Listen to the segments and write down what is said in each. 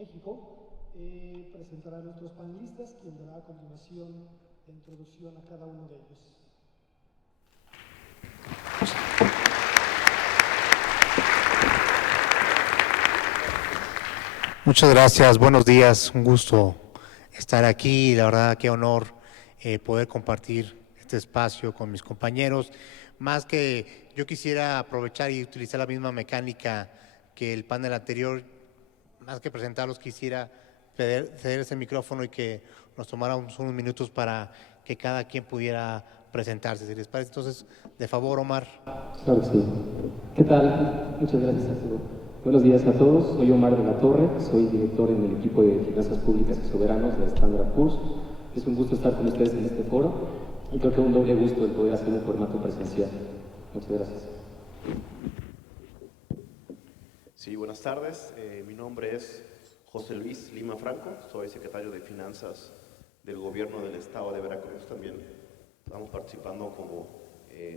México, presentará a nuestros panelistas, quien dará a continuación la introducción a cada uno de ellos. Muchas gracias, buenos días, un gusto estar aquí, la verdad qué honor poder compartir este espacio con mis compañeros. Más que yo quisiera aprovechar y utilizar la misma mecánica que el panel anterior, más que presentarlos quisiera ceder ese micrófono y que nos tomáramos unos minutos para que cada quien pudiera presentarse, si les parece. Entonces, de favor, Omar. Claro que sí. ¿Qué tal? Muchas gracias, Arturo. Buenos días a todos. Soy Omar de la Torre, soy director en el equipo de Finanzas Públicas y Soberanos de Standard Poor's. Es un gusto estar con ustedes en este foro y creo que un doble gusto el poder hacer un formato presencial. Muchas gracias. Sí, buenas tardes. Mi nombre es José Luis Lima Franco, soy secretario de Finanzas del Gobierno del Estado de Veracruz. También estamos participando como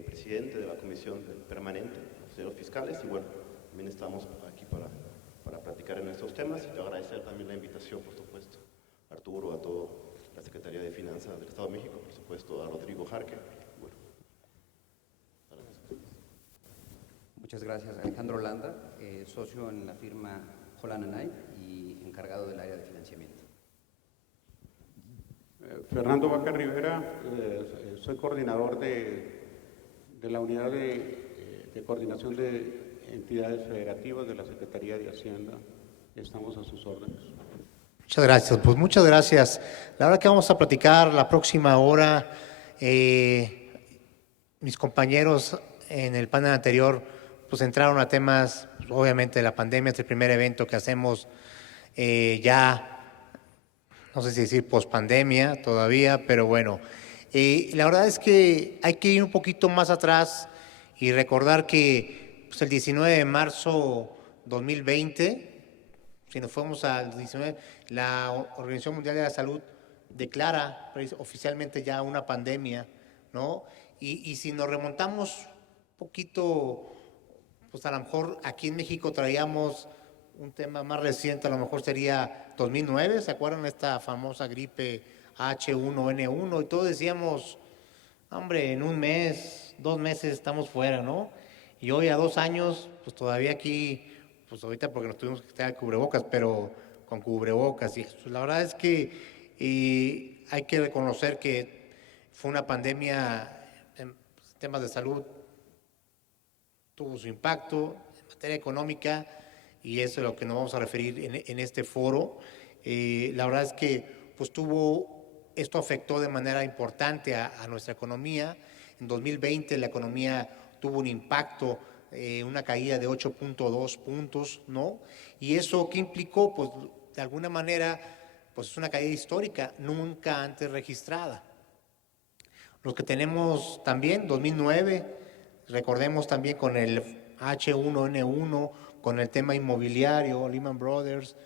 presidente de la Comisión Permanente de los Fiscales y bueno, también estamos aquí para platicar en estos temas y te agradecer también la invitación, por supuesto, a Arturo, a toda la Secretaría de Finanzas del Estado de México, por supuesto, a Rodrigo Jarque. Bueno. Muchas gracias. Alejandro Landa, socio en la firma Holland & Knight y encargado del área de financiamiento. Fernando Vaca Rivera, soy coordinador de la unidad de coordinación de entidades federativas de la Secretaría de Hacienda. Estamos a sus órdenes. Muchas gracias, pues muchas gracias. La verdad que vamos a platicar la próxima hora, mis compañeros en el panel anterior pues entraron a temas, pues, obviamente de la pandemia, es el primer evento que hacemos ya, no sé si decir pospandemia todavía, pero bueno, la verdad es que hay que ir un poquito más atrás y recordar que pues, el 19 de marzo 2020, si nos fuimos al 19, la Organización Mundial de la Salud declara oficialmente ya una pandemia, ¿no? Y si nos remontamos un poquito, pues a lo mejor aquí en México traíamos un tema más reciente, a lo mejor sería 2009, ¿se acuerdan de esta famosa gripe H1N1? Y todos decíamos, hombre, en un mes, 2 meses estamos fuera, ¿no? Y hoy a 2 años, pues todavía aquí, pues ahorita porque nos tuvimos que quitar cubrebocas, pero con cubrebocas. Y la verdad es que hay que reconocer que fue una pandemia en temas de salud, tuvo su impacto en materia económica y eso es lo que nos vamos a referir en este foro. La verdad es que pues esto afectó de manera importante a nuestra economía. En 2020 la economía tuvo un impacto, una caída de 8.2 puntos, ¿no? Y eso ¿qué implicó? Pues de alguna manera pues es una caída histórica, nunca antes registrada. Los que tenemos también, 2009, recordemos también con el H1N1, con el tema inmobiliario, Lehman Brothers,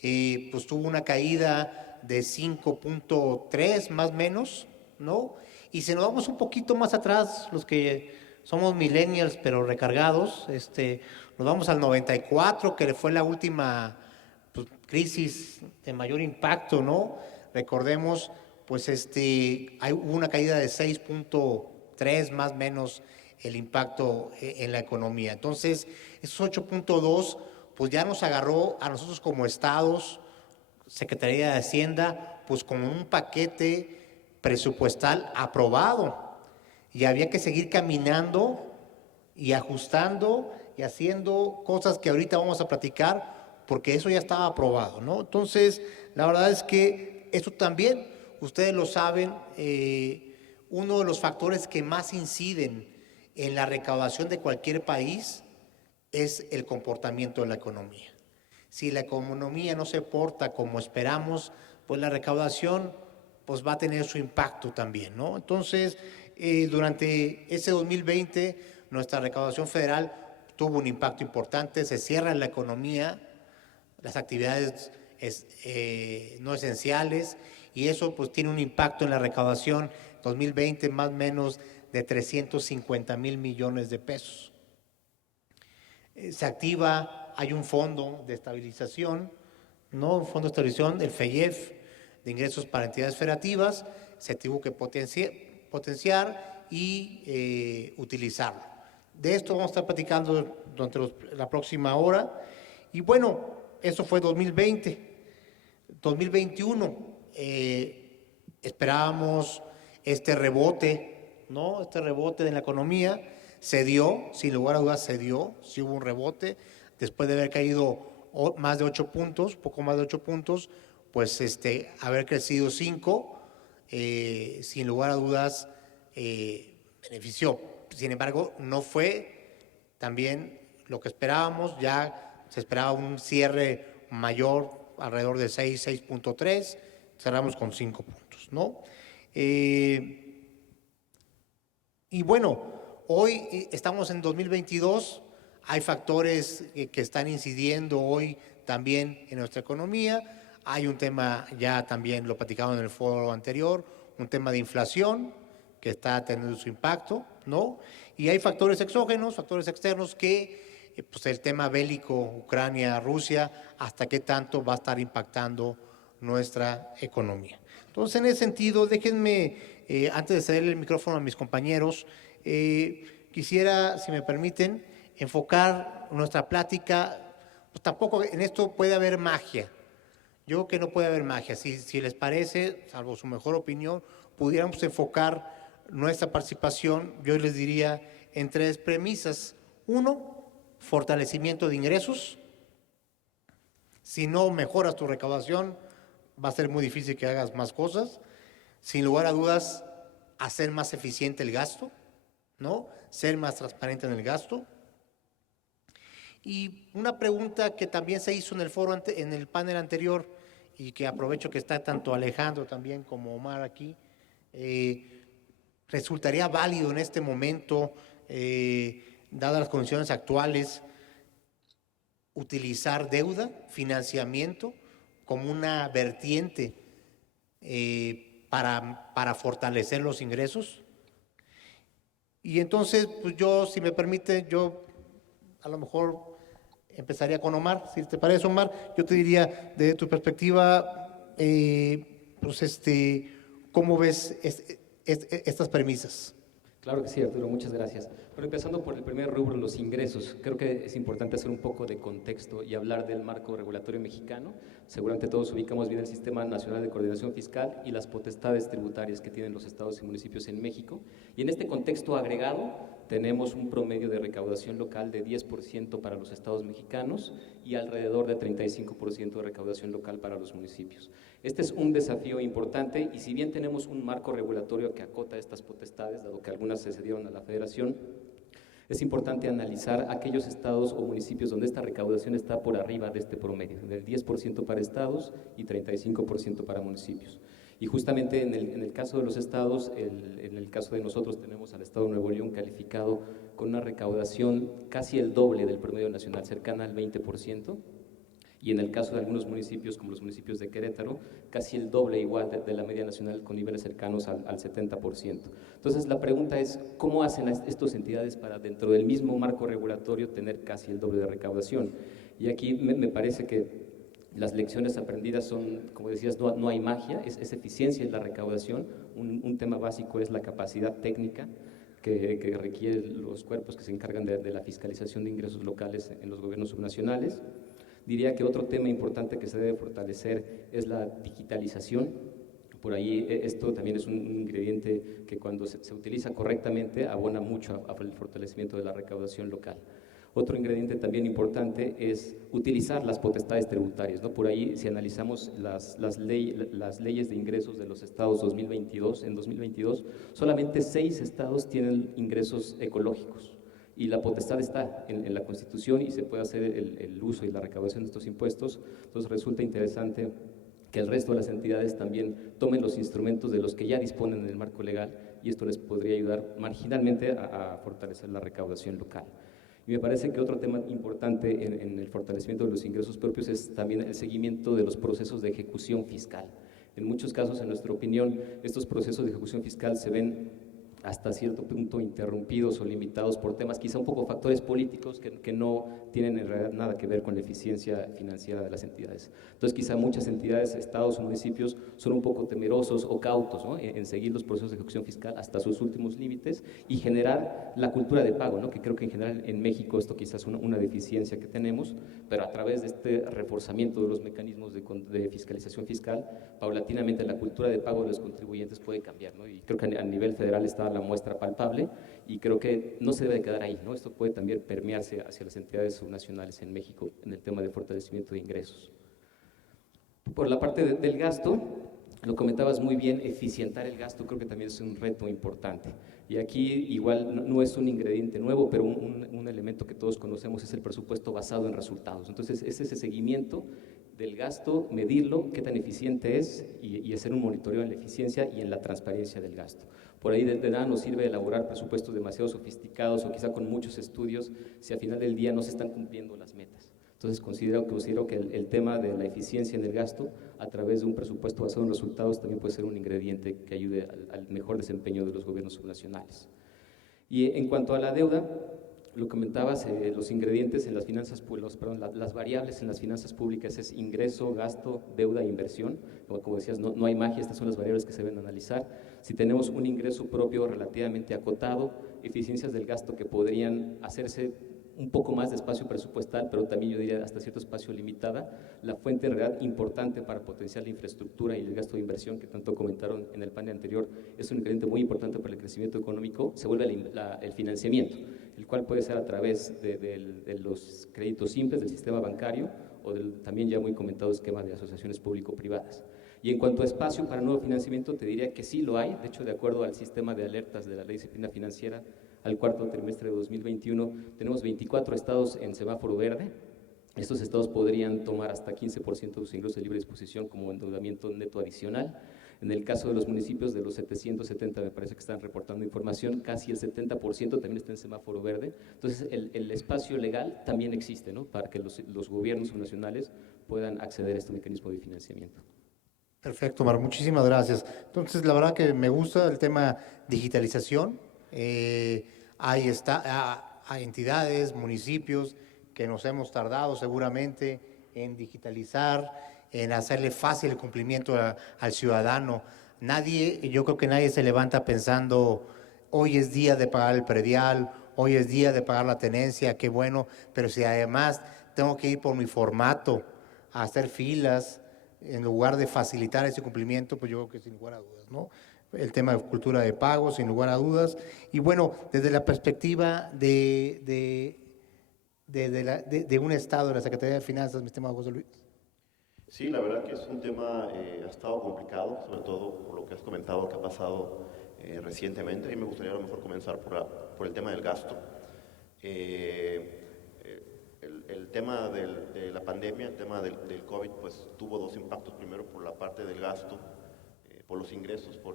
pues tuvo una caída de 5.3 más o menos, ¿no? Y si nos vamos un poquito más atrás, los que somos millennials pero recargados, nos vamos al 94, que fue la última pues, crisis de mayor impacto, ¿no? Recordemos, pues hubo una caída de 6.3 más o menos el impacto en la economía. Entonces, esos 8.2 pues ya nos agarró a nosotros como estados, Secretaría de Hacienda, pues como un paquete presupuestal aprobado. Y había que seguir caminando y ajustando y haciendo cosas que ahorita vamos a platicar, porque eso ya estaba aprobado, ¿no? Entonces, la verdad es que eso también, ustedes lo saben, uno de los factores que más inciden en la recaudación de cualquier país es el comportamiento de la economía. Si la economía no se porta como esperamos, pues la recaudación pues va a tener su impacto también, ¿no? Entonces, durante ese 2020, nuestra recaudación federal tuvo un impacto importante, se cierra la economía, las actividades no esenciales, y eso pues tiene un impacto en la recaudación 2020 más o menos de 350,000 millones de pesos. Se activa, hay un fondo de estabilización ¿no? Un fondo de estabilización, el FEIEF, de ingresos para entidades federativas, se tuvo que potenciar y utilizarlo. De esto vamos a estar platicando durante la próxima hora. Y bueno, eso fue 2020. 2021, esperábamos este rebote, ¿no? Este rebote en la economía se dio, sin lugar a dudas se dio, sí hubo un rebote, después de haber caído más de 8 puntos, poco más de 8 puntos, pues haber crecido 5, sin lugar a dudas benefició. Sin embargo, no fue también lo que esperábamos, ya se esperaba un cierre mayor, alrededor de 6.3, cerramos con 5 puntos, ¿no? Y bueno, hoy estamos en 2022, hay factores que están incidiendo hoy también en nuestra economía, hay un tema, ya también lo platicamos en el foro anterior, un tema de inflación que está teniendo su impacto, ¿no? Y hay factores exógenos, factores externos que, pues el tema bélico, Ucrania, Rusia, hasta qué tanto va a estar impactando nuestra economía. Entonces, en ese sentido, déjenme, antes de ceder el micrófono a mis compañeros, quisiera, si me permiten, enfocar nuestra plática, pues tampoco en esto puede haber magia. Yo creo que no puede haber magia. Si les parece, salvo su mejor opinión, pudiéramos enfocar nuestra participación, yo les diría, en 3 premisas. 1, fortalecimiento de ingresos. Si no mejoras tu recaudación, va a ser muy difícil que hagas más cosas. Sin lugar a dudas, hacer más eficiente el gasto, ¿no? Ser más transparente en el gasto. Y una pregunta que también se hizo en el foro, en el panel anterior, y que aprovecho que está tanto Alejandro también como Omar aquí, ¿resultaría válido en este momento, dadas las condiciones actuales, utilizar deuda, financiamiento, como una vertiente para fortalecer los ingresos? Y entonces, pues yo, si me permite, yo a lo mejor empezaría con Omar, si te parece, Omar. Yo te diría, desde tu perspectiva, pues ¿cómo ves estas premisas? Claro que sí, Arturo, muchas gracias. Bueno, empezando por el primer rubro, los ingresos. Creo que es importante hacer un poco de contexto y hablar del marco regulatorio mexicano. Seguramente todos ubicamos bien el Sistema Nacional de Coordinación Fiscal y las potestades tributarias que tienen los estados y municipios en México. Y en este contexto agregado tenemos un promedio de recaudación local de 10% para los estados mexicanos y alrededor de 35% de recaudación local para los municipios. Este es un desafío importante y si bien tenemos un marco regulatorio que acota estas potestades, dado que algunas se cedieron a la Federación, es importante analizar aquellos estados o municipios donde esta recaudación está por arriba de este promedio, del 10% para estados y 35% para municipios. Y justamente en el caso de los estados, en el caso de nosotros tenemos al estado de Nuevo León calificado con una recaudación casi el doble del promedio nacional, cercana al 20%, y en el caso de algunos municipios, como los municipios de Querétaro, casi el doble igual de la media nacional con niveles cercanos al 70%. Entonces la pregunta es, ¿cómo hacen estas entidades para dentro del mismo marco regulatorio tener casi el doble de recaudación? Y aquí me parece que las lecciones aprendidas son, como decías, no hay magia, es eficiencia en la recaudación. Un tema básico es la capacidad técnica que requieren los cuerpos que se encargan de la fiscalización de ingresos locales en los gobiernos subnacionales. Diría que otro tema importante que se debe fortalecer es la digitalización. Por ahí esto también es un ingrediente que cuando se utiliza correctamente abona mucho al fortalecimiento de la recaudación local. Otro ingrediente también importante es utilizar las potestades tributarias, ¿no? Por ahí, si analizamos las leyes de ingresos de los estados en 2022, solamente 6 estados tienen ingresos ecológicos. Y la potestad está en la Constitución y se puede hacer el uso y la recaudación de estos impuestos. Entonces resulta interesante que el resto de las entidades también tomen los instrumentos de los que ya disponen en el marco legal y esto les podría ayudar marginalmente a fortalecer la recaudación local. Y me parece que otro tema importante en el fortalecimiento de los ingresos propios es también el seguimiento de los procesos de ejecución fiscal. En muchos casos, en nuestra opinión, estos procesos de ejecución fiscal se ven hasta cierto punto interrumpidos o limitados por temas, quizá un poco factores políticos que no tienen en realidad nada que ver con la eficiencia financiera de las entidades. Entonces quizá muchas entidades, estados o municipios son un poco temerosos o cautos, ¿no?, en seguir los procesos de ejecución fiscal hasta sus últimos límites y generar la cultura de pago, ¿no?, que creo que en general en México esto quizás es una deficiencia que tenemos, pero a través de este reforzamiento de los mecanismos de fiscalización fiscal, paulatinamente la cultura de pago de los contribuyentes puede cambiar, ¿no? Y creo que a nivel federal está la muestra palpable y creo que no se debe quedar ahí, ¿no? Esto puede también permearse hacia las entidades subnacionales en México en el tema de fortalecimiento de ingresos. Por la parte del gasto, lo comentabas muy bien, eficientar el gasto creo que también es un reto importante. Y aquí igual no es un ingrediente nuevo, pero un elemento que todos conocemos es el presupuesto basado en resultados. Entonces es ese seguimiento del gasto, medirlo, qué tan eficiente es y hacer un monitoreo en la eficiencia y en la transparencia del gasto. Por ahí de nada nos sirve elaborar presupuestos demasiado sofisticados o quizá con muchos estudios si al final del día no se están cumpliendo las metas. Entonces considero que el tema de la eficiencia en el gasto a través de un presupuesto basado en resultados también puede ser un ingrediente que ayude al mejor desempeño de los gobiernos subnacionales. Y en cuanto a la deuda, lo comentabas, los ingredientes en las finanzas, las variables en las finanzas públicas es ingreso, gasto, deuda e inversión. Como decías, no hay magia, estas son las variables que se deben analizar. Si tenemos un ingreso propio relativamente acotado, eficiencias del gasto que podrían hacerse un poco más de espacio presupuestal, pero también yo diría hasta cierto espacio limitada, la fuente en realidad importante para potenciar la infraestructura y el gasto de inversión que tanto comentaron en el panel anterior es un ingrediente muy importante para el crecimiento económico, se vuelve el financiamiento, el cual puede ser a través de los créditos simples del sistema bancario o del también ya muy comentado esquema de asociaciones público-privadas. Y en cuanto a espacio para nuevo financiamiento, te diría que sí lo hay, de hecho de acuerdo al sistema de alertas de la Ley de Disciplina Financiera, al cuarto trimestre de 2021, tenemos 24 estados en semáforo verde. Estos estados podrían tomar hasta 15% de sus ingresos de libre disposición como endeudamiento neto adicional. En el caso de los municipios, de los 770, me parece que están reportando información, casi el 70% también está en semáforo verde. Entonces, el espacio legal también existe, ¿no?, para que los gobiernos nacionales puedan acceder a este mecanismo de financiamiento. Perfecto, Omar, muchísimas gracias. Entonces, la verdad que me gusta el tema digitalización. Hay entidades, municipios que nos hemos tardado seguramente en digitalizar, en hacerle fácil el cumplimiento al ciudadano. Yo creo que nadie se levanta pensando, hoy es día de pagar el predial, hoy es día de pagar la tenencia, qué bueno, pero si además tengo que ir por mi formato a hacer filas, en lugar de facilitar ese cumplimiento, pues yo creo que sin lugar a dudas, ¿no? El tema de cultura de pago, sin lugar a dudas. Y bueno, desde la perspectiva de un Estado, de la Secretaría de Finanzas, mi estimado José Luis. Sí, la verdad que es un tema, ha estado complicado, sobre todo por lo que has comentado que ha pasado recientemente. Y me gustaría a lo mejor comenzar por el tema del gasto. El tema de la pandemia, el tema del COVID, pues tuvo dos impactos. Primero por la parte del gasto, por los ingresos, por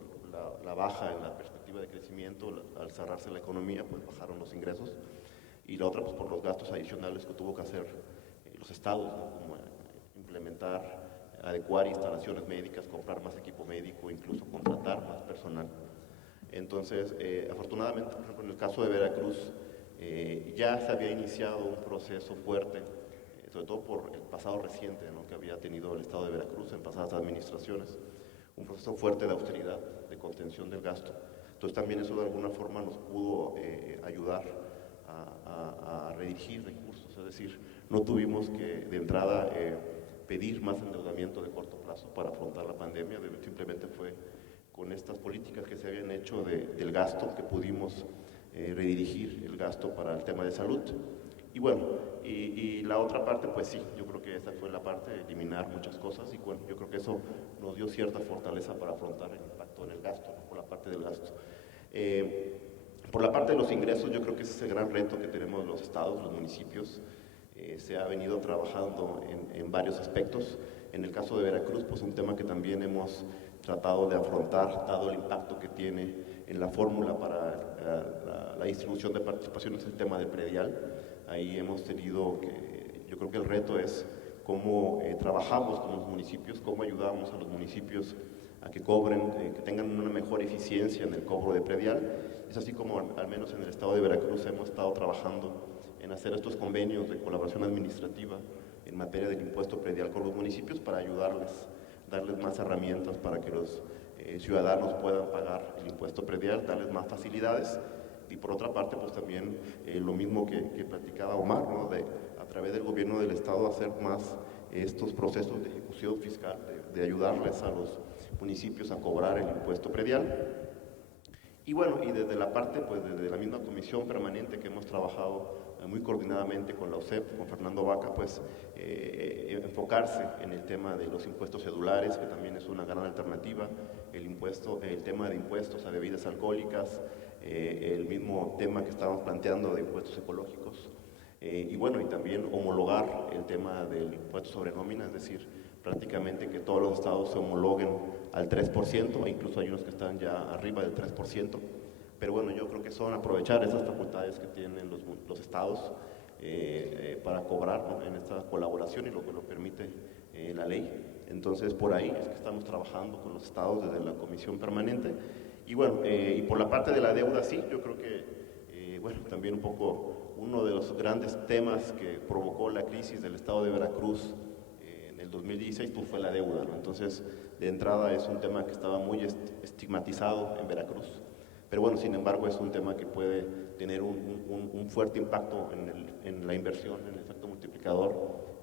la baja en la perspectiva de crecimiento, al cerrarse la economía, pues bajaron los ingresos. Y la otra, pues por los gastos adicionales que tuvo que hacer los estados, ¿no?, como implementar, adecuar instalaciones médicas, comprar más equipo médico, incluso contratar más personal. Entonces, afortunadamente, por ejemplo, en el caso de Veracruz, ya se había iniciado un proceso fuerte, sobre todo por el pasado reciente, ¿no?, que había tenido el Estado de Veracruz en pasadas administraciones, un proceso fuerte de austeridad, de contención del gasto. Entonces también eso de alguna forma nos pudo ayudar a redirigir recursos, es decir, no tuvimos que de entrada pedir más endeudamiento de corto plazo para afrontar la pandemia, simplemente fue con estas políticas que se habían hecho del gasto que pudimos redirigir el gasto para el tema de salud. Y bueno, y la otra parte, pues sí, yo creo que esa fue la parte de eliminar muchas cosas y bueno, yo creo que eso nos dio cierta fortaleza para afrontar el impacto en el gasto, ¿no?, por la parte del gasto. Por la parte de los ingresos, yo creo que ese es el gran reto que tenemos los estados, los municipios. Se ha venido trabajando en varios aspectos. En el caso de Veracruz, pues un tema que también hemos tratado de afrontar, dado el impacto que tiene en la fórmula para la distribución de participaciones, el tema del predial. Ahí hemos tenido yo creo que el reto es cómo trabajamos con los municipios, cómo ayudamos a los municipios a que cobren, que tengan una mejor eficiencia en el cobro de predial. Es así como, al menos en el estado de Veracruz, hemos estado trabajando en hacer estos convenios de colaboración administrativa en materia del impuesto predial con los municipios para ayudarles, darles más herramientas para que los ciudadanos puedan pagar el impuesto predial, darles más facilidades. Y por otra parte, pues también lo mismo que platicaba Omar, ¿no? De a través del gobierno del estado hacer más estos procesos de ejecución fiscal, de ayudarles a los municipios a cobrar el impuesto predial. Y bueno, y desde la parte, pues desde la misma comisión permanente que hemos trabajado muy coordinadamente con la OCEP, con Fernando Vaca, pues enfocarse en el tema de los impuestos cedulares, que también es una gran alternativa, el tema de impuestos a bebidas alcohólicas, el mismo tema que estábamos planteando de impuestos ecológicos, y bueno, y también homologar el tema del impuesto sobre nómina, es decir, prácticamente que todos los estados se homologuen al 3%, e incluso hay unos que están ya arriba del 3%, pero bueno, yo creo que son aprovechar esas facultades que tienen los estados para cobrar, ¿no? En esta colaboración y lo que lo permite la ley. Entonces, por ahí es que estamos trabajando con los estados desde la comisión permanente. Y bueno, y por la parte de la deuda, sí, yo creo que, bueno, también un poco uno de los grandes temas que provocó la crisis del estado de Veracruz en el 2016, pues fue la deuda, ¿no? Entonces, de entrada es un tema que estaba muy estigmatizado en Veracruz. Pero bueno, sin embargo, es un tema que puede tener un fuerte impacto en la inversión, en el efecto multiplicador,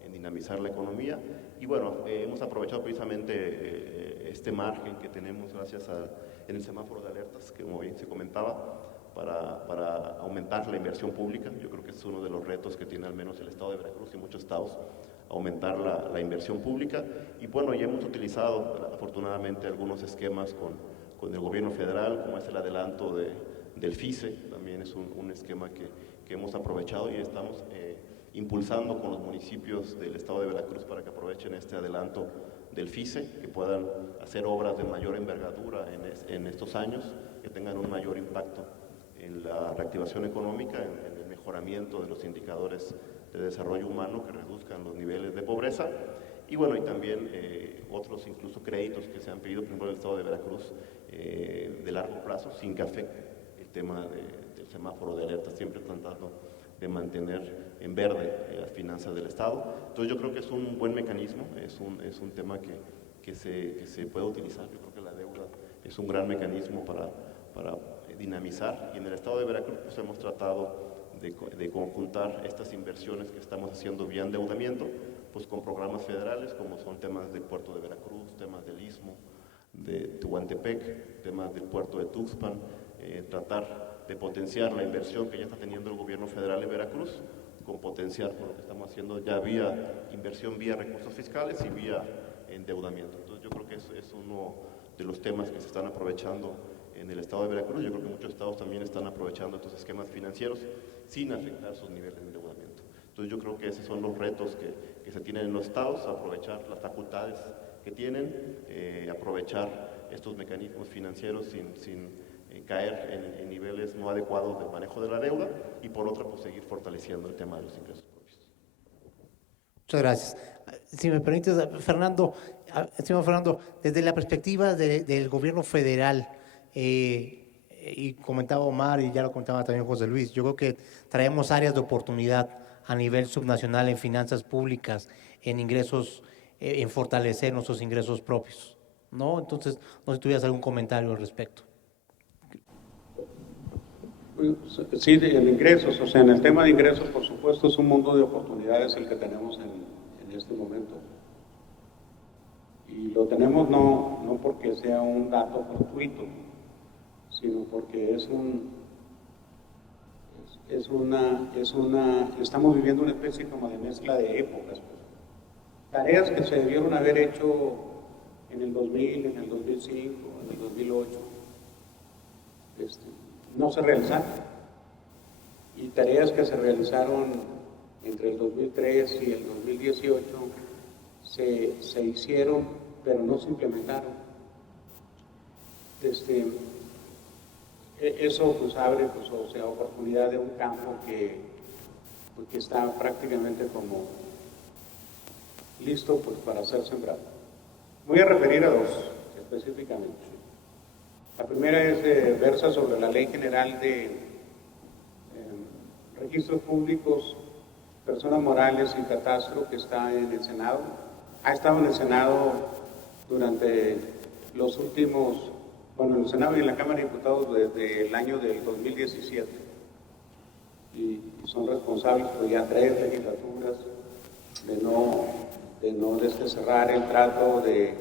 en dinamizar la economía. Y bueno, hemos aprovechado precisamente este margen que tenemos gracias en el semáforo de alertas, que como bien se comentaba, para aumentar la inversión pública. Yo creo que es uno de los retos que tiene al menos el estado de Veracruz y muchos estados, aumentar la inversión pública. Y bueno, ya hemos utilizado afortunadamente algunos esquemas con el gobierno federal, como es el adelanto del FICE, también es un esquema que hemos aprovechado y estamos impulsando con los municipios del estado de Veracruz para que aprovechen este adelanto del FICE, que puedan hacer obras de mayor envergadura en estos años, que tengan un mayor impacto en la reactivación económica, en el mejoramiento de los indicadores de desarrollo humano, que reduzcan los niveles de pobreza. Y bueno, y también otros incluso créditos que se han pedido, por ejemplo, en el estado de Veracruz, de largo plazo, sin que afecte el tema del semáforo de alerta, siempre tratando de mantener en verde las finanzas del Estado. Entonces yo creo que es un buen mecanismo, es un tema que se puede utilizar. Yo creo que la deuda es un gran mecanismo para dinamizar, y en el estado de Veracruz pues hemos tratado de conjuntar estas inversiones que estamos haciendo vía endeudamiento, pues con programas federales como son temas del puerto de Veracruz, temas del Istmo, de Tehuantepec, temas del puerto de Tuxpan, tratar de potenciar la inversión que ya está teniendo el gobierno federal en Veracruz, con potenciar con lo que estamos haciendo ya vía inversión, vía recursos fiscales y vía endeudamiento. Entonces yo creo que eso es uno de los temas que se están aprovechando en el estado de Veracruz. Yo creo que muchos estados también están aprovechando estos esquemas financieros sin afectar sus niveles de endeudamiento. Entonces yo creo que esos son los retos que se tienen en los estados, aprovechar las facultades que tienen, aprovechar estos mecanismos financieros sin caer en niveles no adecuados del manejo de la deuda, y por otra, pues seguir fortaleciendo el tema de los ingresos propios. Muchas gracias. Si me permites, Fernando, estimado Fernando, desde la perspectiva del gobierno federal, y comentaba Omar y ya lo comentaba también José Luis, yo creo que traemos áreas de oportunidad a nivel subnacional en finanzas públicas, en ingresos, en fortalecer nuestros ingresos propios, ¿no? Entonces, no sé si tuvieras algún comentario al respecto. Sí, en ingresos, o sea, en el tema de ingresos, por supuesto, es un mundo de oportunidades el que tenemos en este momento. Y lo tenemos no porque sea un dato fortuito, sino porque estamos viviendo una especie como de mezcla de épocas. Tareas que se debieron haber hecho en el 2000, en el 2005, en el 2008, no se realizaron. Y tareas que se realizaron entre el 2003 y el 2018 se hicieron, pero no se implementaron. Eso pues abre, pues, o sea, oportunidad de un campo que está prácticamente como listo, pues, para ser sembrado. Voy a referir a dos. específicamente. La primera versa sobre la Ley General de Registros Públicos, Personas Morales y Catastro, que está en el Senado. Ha estado en el Senado durante los últimos, bueno, en el Senado y en la Cámara de Diputados desde el año del 2017. Y son responsables por ya 3 legislaturas de no cerrar el trato de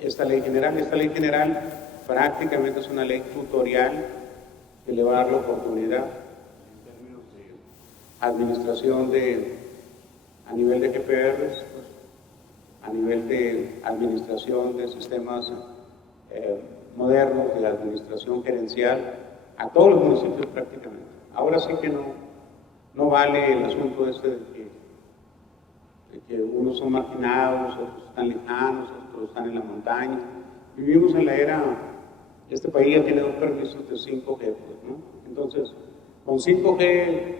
esta ley general. Esta ley general prácticamente es una ley tutorial que le va a dar la oportunidad en términos de administración a nivel de GPRs, a nivel de administración de sistemas modernos, de administración gerencial, a todos los municipios prácticamente. Ahora sí que no vale el asunto de que unos son marginados, otros están lejanos, otros están en la montaña. Vivimos en la era, este país ya tiene 2 permisos de 5G, pues, ¿no? Entonces, con 5G,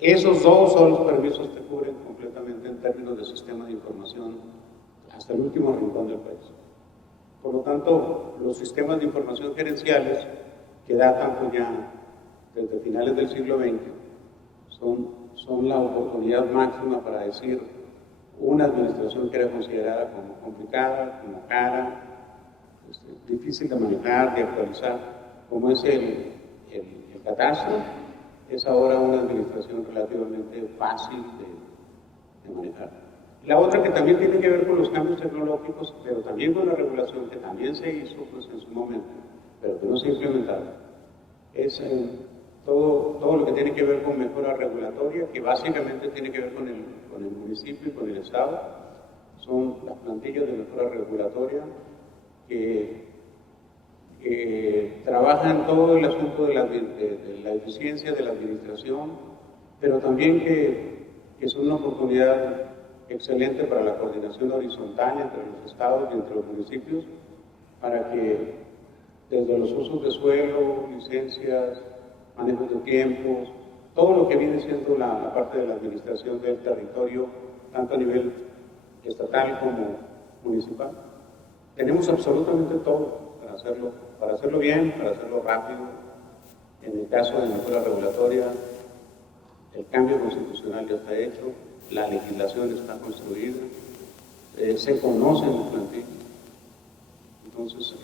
esos 2 solos permisos te cubren completamente en términos de sistema de información hasta el último rincón del país. Por lo tanto, los sistemas de información gerenciales que datan pues ya desde finales del siglo XX son la oportunidad máxima para decir una administración que era considerada como complicada, como cara, difícil de manejar, de actualizar, como es el catastro, es ahora una administración relativamente fácil de manejar. La otra que también tiene que ver con los cambios tecnológicos, pero también con la regulación que también se hizo pues, en su momento, pero que no se ha implementado, es todo lo que tiene que ver con mejora regulatoria, que básicamente tiene que ver con el municipio y con el Estado. Son las plantillas de mejora regulatoria que trabajan todo el asunto de la eficiencia de la administración, pero también que son una oportunidad excelente para la coordinación horizontal entre los estados y entre los municipios, para que desde los usos de suelo, licencias, manejos de tiempos, todo lo que viene siendo la parte de la administración del territorio, tanto a nivel estatal como municipal. Tenemos absolutamente todo para hacerlo bien, para hacerlo rápido. En el caso de mejora regulatoria, el cambio constitucional ya está hecho, la legislación está construida, se conocen los plantillas. Entonces,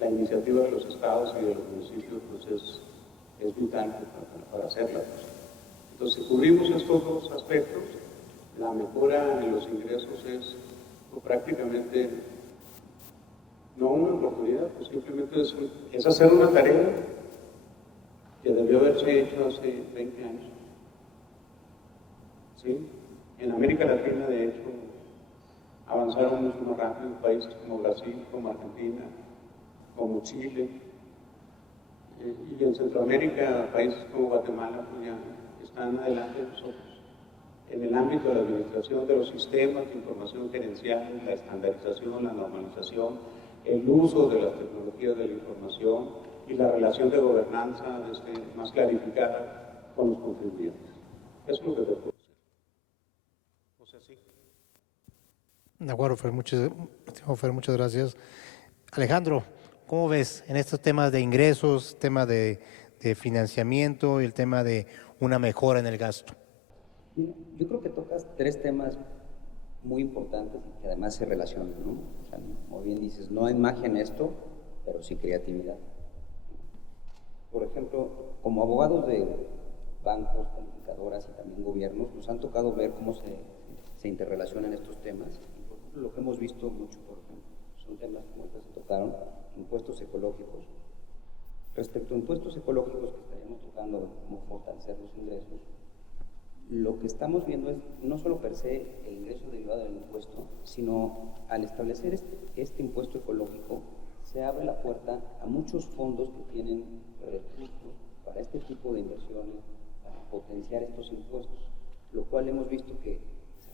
la iniciativa de los estados y de los municipios pues es vital para hacerla. Entonces, si cubrimos estos 2 aspectos, la mejora en los ingresos es pues, prácticamente no una oportunidad, pues simplemente es hacer una tarea que debió haberse hecho hace 20 años. ¿Sí? En América Latina, de hecho, avanzaron mucho más rápido países como Brasil, como Argentina, como Chile, y en Centroamérica, países como Guatemala, pues ya están adelante de nosotros. En el ámbito de la administración de los sistemas de información gerencial, la estandarización, la normalización, el uso de las tecnologías de la información y la relación de gobernanza más clarificada con los contribuyentes. Eso es lo que te puedo decir. O sea, sí. De acuerdo, Fer, muchas gracias. Alejandro, ¿cómo ves en estos temas de ingresos, tema de financiamiento y el tema de una mejora en el gasto? Yo creo que tocas 3 temas muy importantes y que además se relacionan, ¿no? O sea, como bien dices, no hay magia en esto, pero sí creatividad. Por ejemplo, como abogados de bancos, calificadoras y también gobiernos, nos han tocado ver cómo se interrelacionan estos temas. Y por ejemplo, lo que hemos visto mucho, por ejemplo, son temas como estos que se tocaron, impuestos ecológicos. Respecto a impuestos ecológicos que estaríamos tocando, cómo fortalecer los ingresos, lo que estamos viendo es no solo per se el ingreso derivado del impuesto, sino al establecer este impuesto ecológico, se abre la puerta a muchos fondos que tienen recursos para este tipo de inversiones, para potenciar estos impuestos, lo cual hemos visto que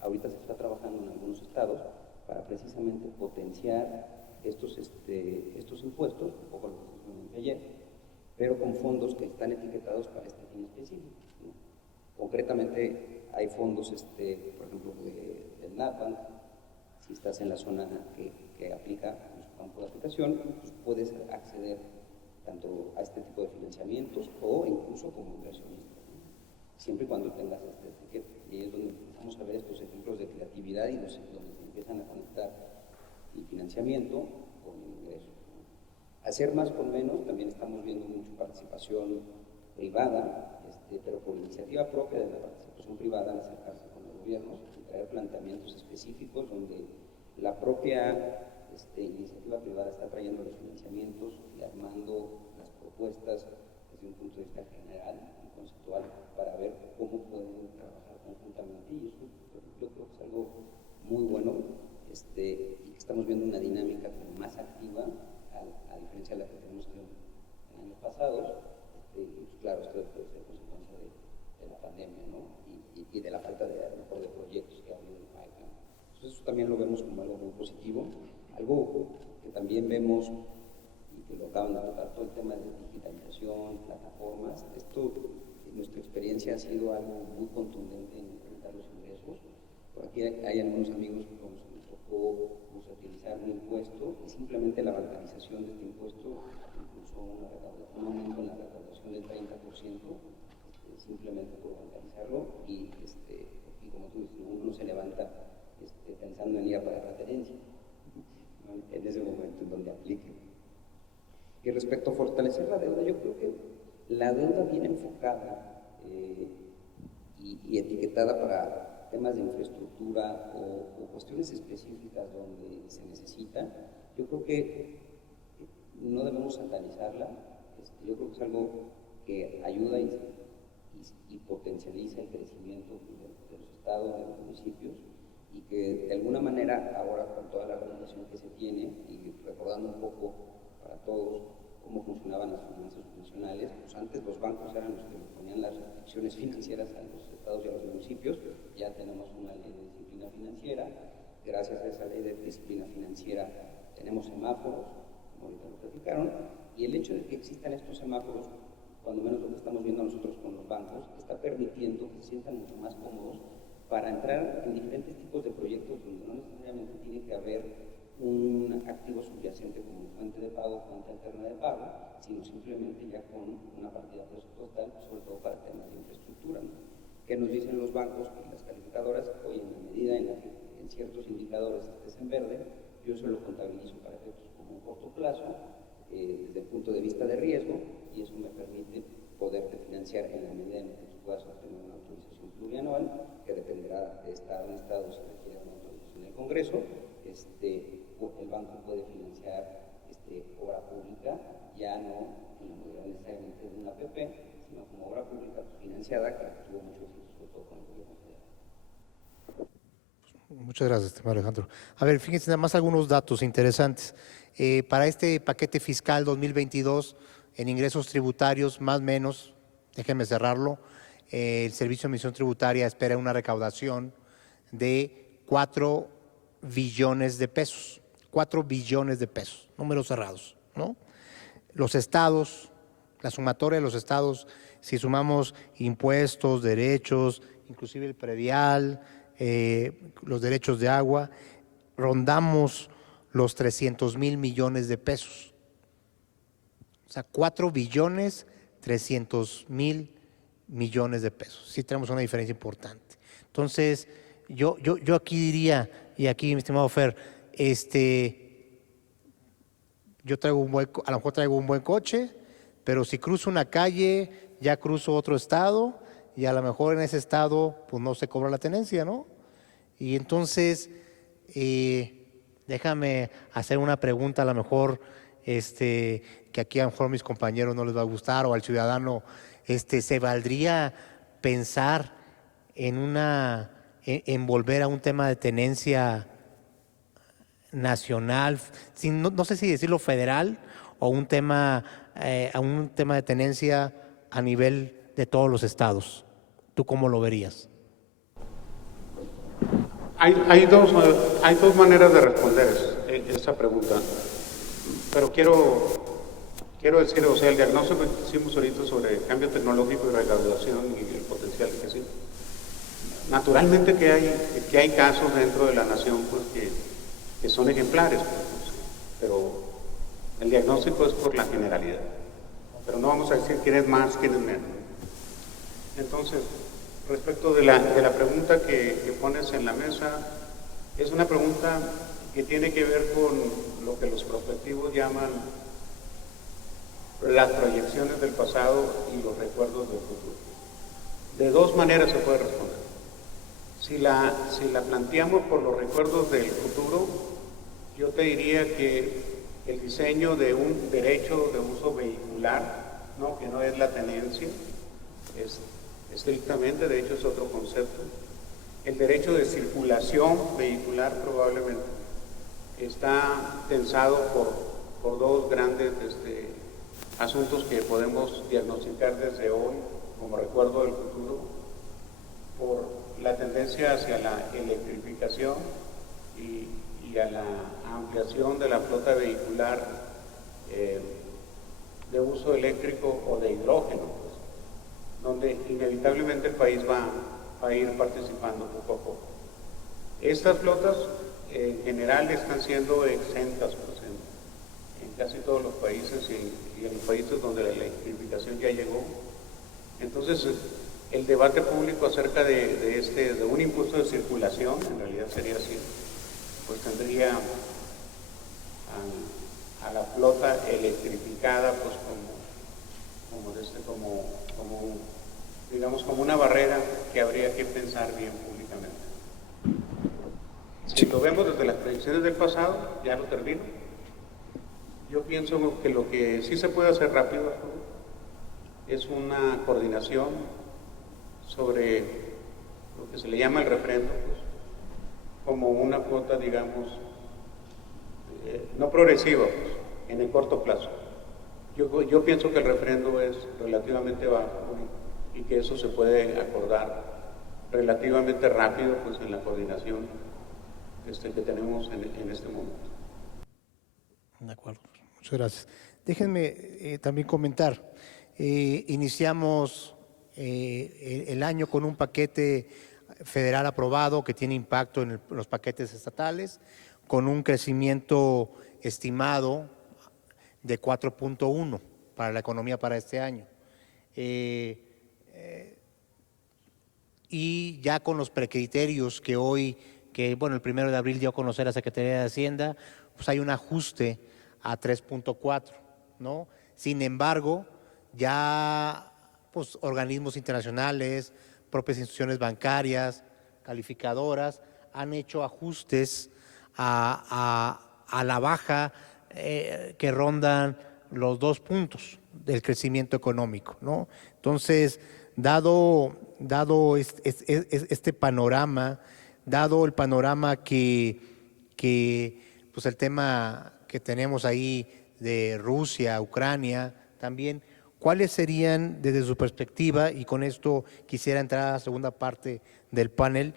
ahorita se está trabajando en algunos estados para precisamente potenciar estos impuestos, un poco lo que se mencionó ayer, pero con fondos que están etiquetados para este fin específico, ¿no? Concretamente, hay fondos, por ejemplo, del NatBank, Si estás en la zona que aplica en su campo de aplicación, pues puedes acceder tanto a este tipo de financiamientos o incluso como inversionista, ¿no? Siempre y cuando tengas este etiqueta. Y es donde empezamos a ver estos ejemplos de creatividad y donde se empiezan a conectar el financiamiento con el ingreso, ¿no? Hacer más con menos, también estamos viendo mucha participación privada, pero por iniciativa propia de la participación privada, al acercarse con los gobiernos y traer planteamientos específicos donde la propia iniciativa privada está trayendo los financiamientos y armando las propuestas desde un punto de vista general y conceptual para ver cómo pueden trabajar conjuntamente, y eso yo creo que es algo muy bueno, y que estamos viendo una dinámica como más activa a diferencia de la que tenemos en años pasados. Y pues claro, esto puede ser consecuencia de la pandemia, ¿no? Y de la falta de, a lo mejor, de proyectos que ha habido en el pipeline. Entonces eso también lo vemos como algo muy positivo. Algo que también vemos, y que lo acaban de tocar, todo el tema de digitalización, plataformas. Esto, en nuestra experiencia, ha sido algo muy contundente en incrementar los ingresos. Por aquí hay algunos amigos que nos tocó utilizar un impuesto, y simplemente la bancarización de este impuesto incluso un aumento en la recaudación del 30%, simplemente por bancarizarlo, y como tú dices, uno se levanta pensando en ir a pagar la tenencia, ¿no? En ese momento en donde aplique. Y respecto a fortalecer la deuda, yo creo que la deuda bien enfocada y etiquetada para temas de infraestructura o cuestiones específicas donde se necesita, yo creo que no debemos satanizarla. Yo creo que es algo que ayuda y potencializa el crecimiento de los estados, de los municipios, y que de alguna manera ahora, con toda la regulación que se tiene, y recordando un poco para todos cómo funcionaban las finanzas subvencionales, pues antes los bancos eran los que ponían las restricciones financieras a los estados y a los municipios. Ya tenemos una ley de disciplina financiera. Gracias a esa ley de disciplina financiera tenemos semáforos, como ahorita lo platicaron, y el hecho de que existan estos semáforos, cuando menos lo que estamos viendo nosotros con los bancos, está permitiendo que se sientan mucho más cómodos para entrar en diferentes tipos de proyectos donde no necesariamente tiene que haber un activo subyacente como fuente de pago, fuente alterna de pago, sino simplemente ya con una partida presupuestal, sobre todo para temas de infraestructura, ¿no? ¿Qué nos dicen los bancos y las calificadoras? Oye, en la medida en la que en ciertos indicadores estés en verde, yo eso lo contabilizo para efectos como un corto plazo, desde el punto de vista de riesgo, y eso me permite poderte financiar en la medida en la que tú puedas obtener una autorización plurianual, que dependerá de estado en estado si requiere una autorización del Congreso. El banco puede financiar obra pública, ya no en la modalidad necesariamente de una APP, sino como obra pública financiada, que tuvo mucho éxito, sobre todo con el gobierno federal. Muchas gracias, estimado Alejandro. A ver, fíjense nada más algunos datos interesantes. Para este paquete fiscal 2022, en ingresos tributarios, más o menos, déjenme cerrarlo, el Servicio de Administración Tributaria espera una recaudación de 4 billones de pesos. 4 billones de pesos, números cerrados, ¿no? Los estados, la sumatoria de los estados, si sumamos impuestos, derechos, inclusive el predial, los derechos de agua, rondamos los 300,000 millones de pesos. O sea, 4 billones 300,000 millones de pesos. Sí tenemos una diferencia importante. Entonces, yo aquí diría, y aquí, mi estimado Fer, yo traigo a lo mejor traigo un buen coche, pero si cruzo una calle, ya cruzo otro estado, y a lo mejor en ese estado, pues no se cobra la tenencia, ¿no? Y entonces, déjame hacer una pregunta, a lo mejor, que aquí a lo mejor a mis compañeros no les va a gustar, o al ciudadano, ¿se valdría pensar en volver a un tema de tenencia nacional, no sé si decirlo federal, o a un tema de tenencia a nivel de todos los estados? ¿Tú cómo lo verías? Hay dos maneras de responder esa pregunta, pero quiero decir, o sea, el diagnóstico que hicimos ahorita sobre el cambio tecnológico y recaudación y el potencial que sí. Naturalmente que hay casos dentro de la nación, pues, que son ejemplares, pero el diagnóstico es por la generalidad. Pero no vamos a decir quién es más, quién es menos. Entonces, respecto de la pregunta que pones en la mesa, es una pregunta que tiene que ver con lo que los prospectivos llaman las proyecciones del pasado y los recuerdos del futuro. De dos maneras se puede responder. Si la planteamos por los recuerdos del futuro, yo te diría que el diseño de un derecho de uso vehicular, ¿no?, que no es la tenencia, es estrictamente, de hecho es otro concepto. El derecho de circulación vehicular probablemente está tensado por dos grandes asuntos que podemos diagnosticar desde hoy como recuerdo del futuro, por la tendencia hacia la electrificación y a la ampliación de la flota vehicular de uso eléctrico o de hidrógeno, pues, donde inevitablemente el país va a ir participando poco a poco. Estas flotas en general están siendo exentas, pues, en casi todos los países y en los países donde la electrificación ya llegó. Entonces, el debate público acerca de un impuesto de circulación, en realidad sería así, pues tendría a la flota electrificada pues como una barrera que habría que pensar bien públicamente. Si lo vemos desde las predicciones del pasado, ya lo termino. Yo pienso que lo que sí se puede hacer rápido, Arturo, es una coordinación sobre lo que se le llama el refrendo, pues, como una cuota, digamos, no progresiva, pues, en el corto plazo. Yo pienso que el refrendo es relativamente bajo y que eso se puede acordar relativamente rápido, pues, en la coordinación que tenemos en este momento. De acuerdo, muchas gracias. Déjenme también comentar. Iniciamos el año con un paquete federal aprobado que tiene impacto en los paquetes estatales, con un crecimiento estimado de 4.1 para la economía para este año. Y ya con los precriterios que hoy, bueno, el 1 de abril dio a conocer la Secretaría de Hacienda, pues hay un ajuste a 3.4, ¿no? Sin embargo, ya pues organismos internacionales, propias instituciones bancarias, calificadoras, han hecho ajustes a la baja que rondan los 2 puntos del crecimiento económico, ¿no? Entonces, dado este panorama, dado el panorama que pues el tema que tenemos ahí de Rusia, Ucrania, también, ¿cuáles serían desde su perspectiva, y con esto quisiera entrar a la segunda parte del panel,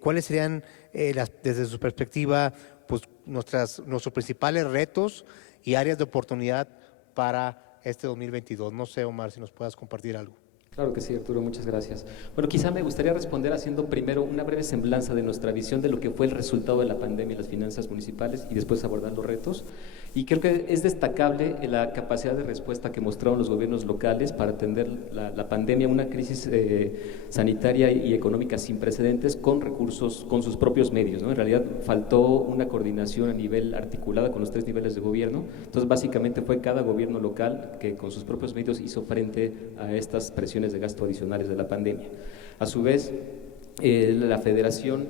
cuáles serían desde su perspectiva pues nuestros principales retos y áreas de oportunidad para este 2022? No sé, Omar, si nos puedas compartir algo. Claro que sí, Arturo, muchas gracias. Bueno, quizá me gustaría responder haciendo primero una breve semblanza de nuestra visión de lo que fue el resultado de la pandemia en las finanzas municipales y después abordar los retos. Y creo que es destacable la capacidad de respuesta que mostraron los gobiernos locales para atender la pandemia, una crisis sanitaria y económica sin precedentes, con recursos, con sus propios medios, ¿no? En realidad faltó una coordinación a nivel articulada con los 3 niveles de gobierno. Entonces, básicamente fue cada gobierno local que con sus propios medios hizo frente a estas presiones de gasto adicionales de la pandemia. A su vez, la Federación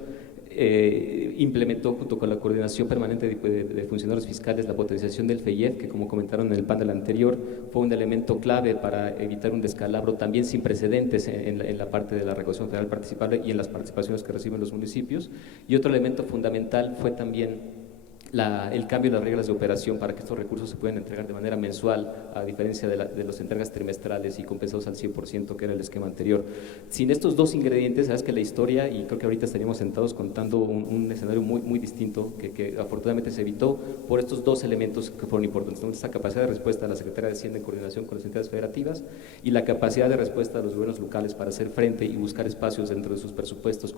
implementó, junto con la Coordinación Permanente de Funcionarios Fiscales, la potenciación del FEIEF, que, como comentaron en el panel anterior, fue un elemento clave para evitar un descalabro también sin precedentes en la parte de la recaudación federal participable y en las participaciones que reciben los municipios. Y otro elemento fundamental fue también el cambio de las reglas de operación para que estos recursos se puedan entregar de manera mensual, a diferencia de las entregas trimestrales y compensados al 100%, que era el esquema anterior. Sin estos dos ingredientes, sabes que la historia, y creo que ahorita estaríamos sentados contando un escenario muy, muy distinto, que afortunadamente se evitó por estos dos elementos que fueron importantes, ¿no? Esta capacidad de respuesta de la Secretaría de Hacienda en coordinación con las entidades federativas y la capacidad de respuesta de los gobiernos locales para hacer frente y buscar espacios dentro de sus presupuestos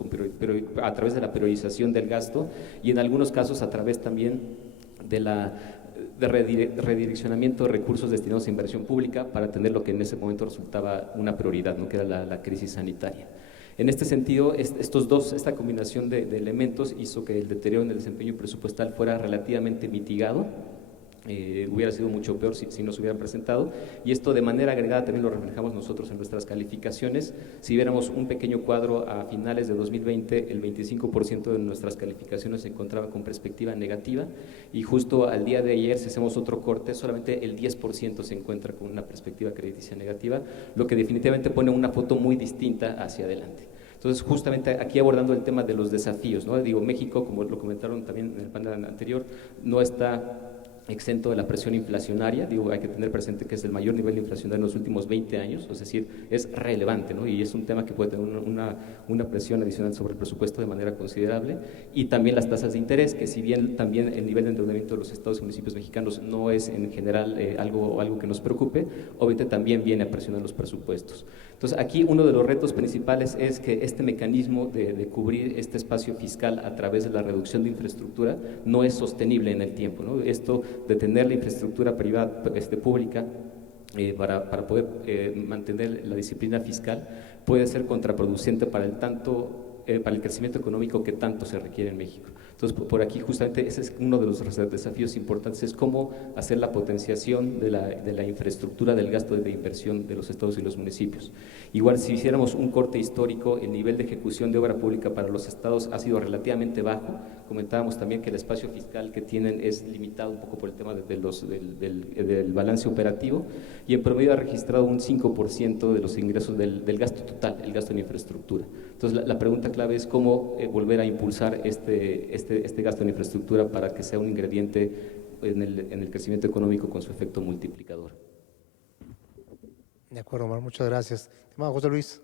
a través de la priorización del gasto y en algunos casos a través también de redireccionamiento de recursos destinados a inversión pública para atender lo que en ese momento resultaba una prioridad, ¿no? Que era la crisis sanitaria. En este sentido, esta combinación de elementos hizo que el deterioro en el desempeño presupuestal fuera relativamente mitigado. Hubiera sido mucho peor si no se hubieran presentado, y esto de manera agregada también lo reflejamos nosotros en nuestras calificaciones. Si viéramos un pequeño cuadro a finales de 2020, el 25% de nuestras calificaciones se encontraba con perspectiva negativa, y justo al día de ayer, si hacemos otro corte, solamente el 10% se encuentra con una perspectiva crediticia negativa, lo que definitivamente pone una foto muy distinta hacia adelante. Entonces, justamente aquí abordando el tema de los desafíos, ¿no? Digo, México, como lo comentaron también en el panel anterior, no está exento de la presión inflacionaria. Digo, hay que tener presente que es el mayor nivel inflacionario en los últimos 20 años, es decir, es relevante, ¿no? Y es un tema que puede tener una presión adicional sobre el presupuesto de manera considerable, y también las tasas de interés, que si bien también el nivel de endeudamiento de los estados y municipios mexicanos no es en general algo que nos preocupe, obviamente también viene a presionar los presupuestos. Entonces, aquí uno de los retos principales es que este mecanismo de cubrir este espacio fiscal a través de la reducción de infraestructura no es sostenible en el tiempo, ¿no? Esto de tener la infraestructura privada, pública, para poder mantener la disciplina fiscal, puede ser contraproducente para el crecimiento económico que tanto se requiere en México. Entonces, por aquí justamente ese es uno de los desafíos importantes, es cómo hacer la potenciación de la infraestructura del gasto de inversión de los estados y los municipios. Igual, si hiciéramos un corte histórico, el nivel de ejecución de obra pública para los estados ha sido relativamente bajo. Comentábamos también que el espacio fiscal que tienen es limitado un poco por el tema del balance operativo, y en promedio ha registrado un 5% de los ingresos del gasto total, el gasto en infraestructura. Entonces, la pregunta clave es cómo volver a impulsar este gasto en infraestructura para que sea un ingrediente en el crecimiento económico con su efecto multiplicador. De acuerdo, Omar, muchas gracias. Estimado José Luis,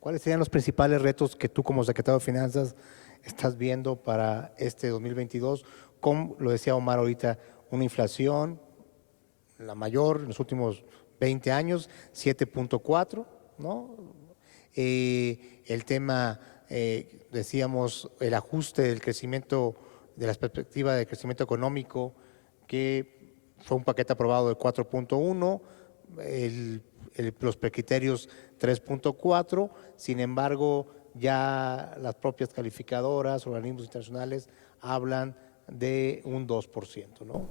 ¿cuáles serían los principales retos que tú como secretario de Finanzas estás viendo para este 2022? Como lo decía Omar ahorita, una inflación, la mayor en los últimos 20 años, 7.4, ¿no? El tema, decíamos, el ajuste del crecimiento, de la perspectiva de crecimiento económico, que fue un paquete aprobado de 4.1, los precriterios 3.4, sin embargo, ya las propias calificadoras, organismos internacionales, hablan de un 2%, ¿no?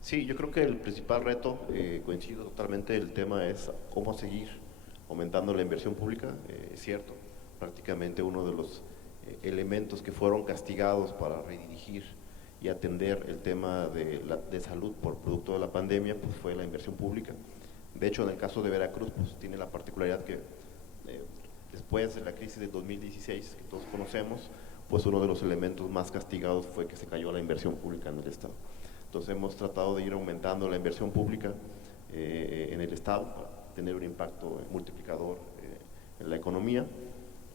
Sí, yo creo que el principal reto, coincido totalmente, el tema es cómo seguir aumentando la inversión pública. Es cierto, prácticamente uno de los elementos que fueron castigados para redirigir y atender el tema de salud por producto de la pandemia, pues fue la inversión pública. De hecho, en el caso de Veracruz, pues tiene la particularidad que después de la crisis del 2016, que todos conocemos, pues uno de los elementos más castigados fue que se cayó la inversión pública en el Estado. Entonces hemos tratado de ir aumentando la inversión pública en el Estado para tener un impacto multiplicador en la economía.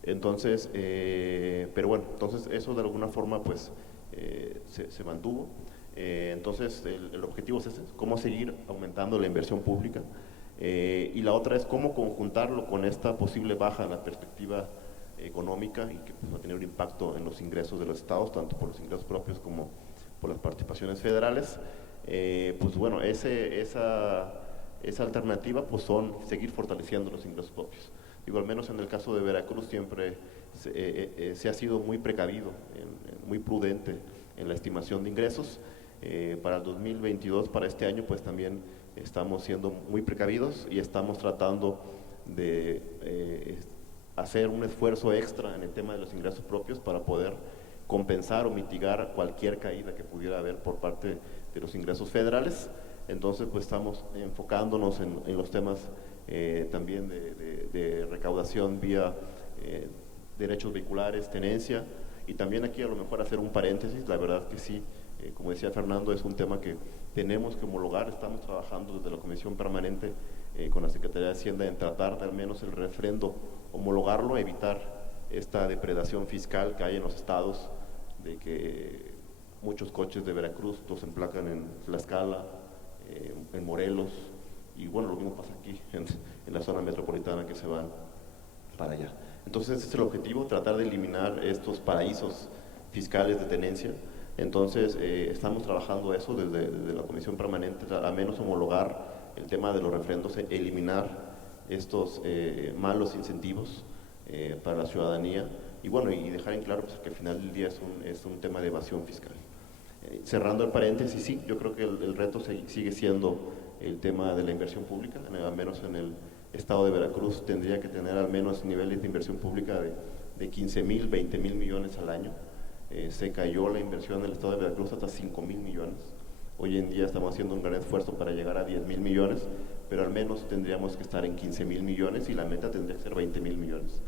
Entonces, pero bueno, entonces eso de alguna forma pues se mantuvo. Entonces el objetivo es ese, cómo seguir aumentando la inversión pública, y la otra es cómo conjuntarlo con esta posible baja en la perspectiva económica y que pues, va a tener un impacto en los ingresos de los estados, tanto por los ingresos propios como por las participaciones federales. Pues bueno, esa alternativa pues son seguir fortaleciendo los ingresos propios. Digo, al menos en el caso de Veracruz siempre se ha sido muy precavido, muy prudente en la estimación de ingresos. Para el 2022, para este año, pues también estamos siendo muy precavidos y estamos tratando de hacer un esfuerzo extra en el tema de los ingresos propios para poder compensar o mitigar cualquier caída que pudiera haber por parte de los ingresos federales. Entonces, pues estamos enfocándonos en los temas también de recaudación vía derechos vehiculares, tenencia, y también aquí a lo mejor hacer un paréntesis. La verdad que sí, Como decía Fernando, es un tema que tenemos que homologar. Estamos trabajando desde la Comisión Permanente con la Secretaría de Hacienda en tratar de al menos el refrendo homologarlo, evitar esta depredación fiscal que hay en los estados, de que muchos coches de Veracruz los emplacan en Tlaxcala, en Morelos, y bueno, lo mismo pasa aquí en la zona metropolitana, que se van para allá. Entonces ese es el objetivo, tratar de eliminar estos paraísos fiscales de tenencia. Entonces estamos trabajando eso desde la Comisión Permanente, al menos homologar el tema de los refrendos, eliminar estos malos incentivos para la ciudadanía, y bueno, y dejar en claro pues, que al final del día es un tema de evasión fiscal. Cerrando el paréntesis, sí, yo creo que el reto sigue siendo el tema de la inversión pública, al menos en el estado de Veracruz tendría que tener al menos niveles de inversión pública de 15,000, 20,000 millones al año. Se cayó la inversión en el estado de Veracruz hasta 5,000 millones. Hoy en día estamos haciendo un gran esfuerzo para llegar a 10,000 millones, pero al menos tendríamos que estar en 15,000 millones y la meta tendría que ser 20,000 millones.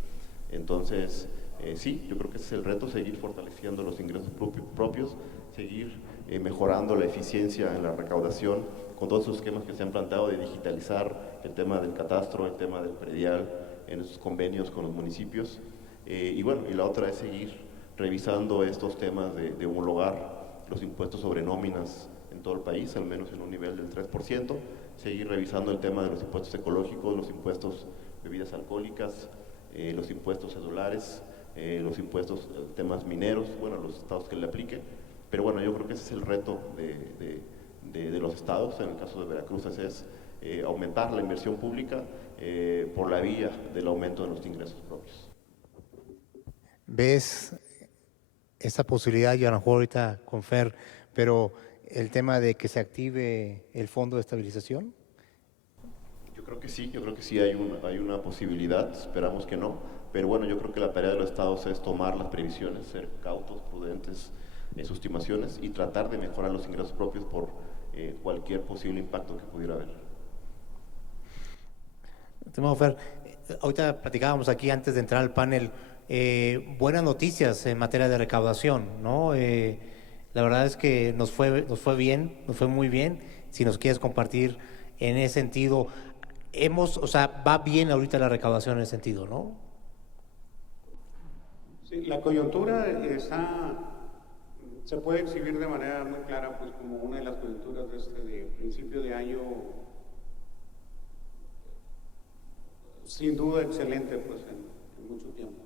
Entonces, sí, yo creo que ese es el reto, seguir fortaleciendo los ingresos propios, seguir mejorando la eficiencia en la recaudación con todos esos esquemas que se han planteado de digitalizar el tema del catastro, el tema del predial, en esos convenios con los municipios. Y bueno, y la otra es seguir revisando estos temas de homologar los impuestos sobre nóminas en todo el país, al menos en un nivel del 3%, seguir revisando el tema de los impuestos ecológicos, los impuestos bebidas alcohólicas, los impuestos cedulares, los impuestos, temas mineros, bueno, los estados que le apliquen. Pero bueno, yo creo que ese es el reto de los estados. En el caso de Veracruz es aumentar la inversión pública por la vía del aumento de los ingresos propios. ¿Ves esa posibilidad, y a lo mejor ahorita con Fer, pero el tema de que se active el Fondo de Estabilización? Yo creo que sí hay una posibilidad, esperamos que no, pero bueno, yo creo que la tarea de los estados es tomar las previsiones, ser cautos, prudentes en sus estimaciones y tratar de mejorar los ingresos propios por cualquier posible impacto que pudiera haber. Estimado Fer, ahorita platicábamos aquí antes de entrar al panel, buenas noticias en materia de recaudación, ¿no? La verdad es que nos fue bien, nos fue muy bien. Si nos quieres compartir en ese sentido, va bien ahorita la recaudación en ese sentido, ¿no? Sí, la coyuntura se puede exhibir de manera muy clara, pues como una de las coyunturas de principio de año, sin duda excelente, pues en mucho tiempo.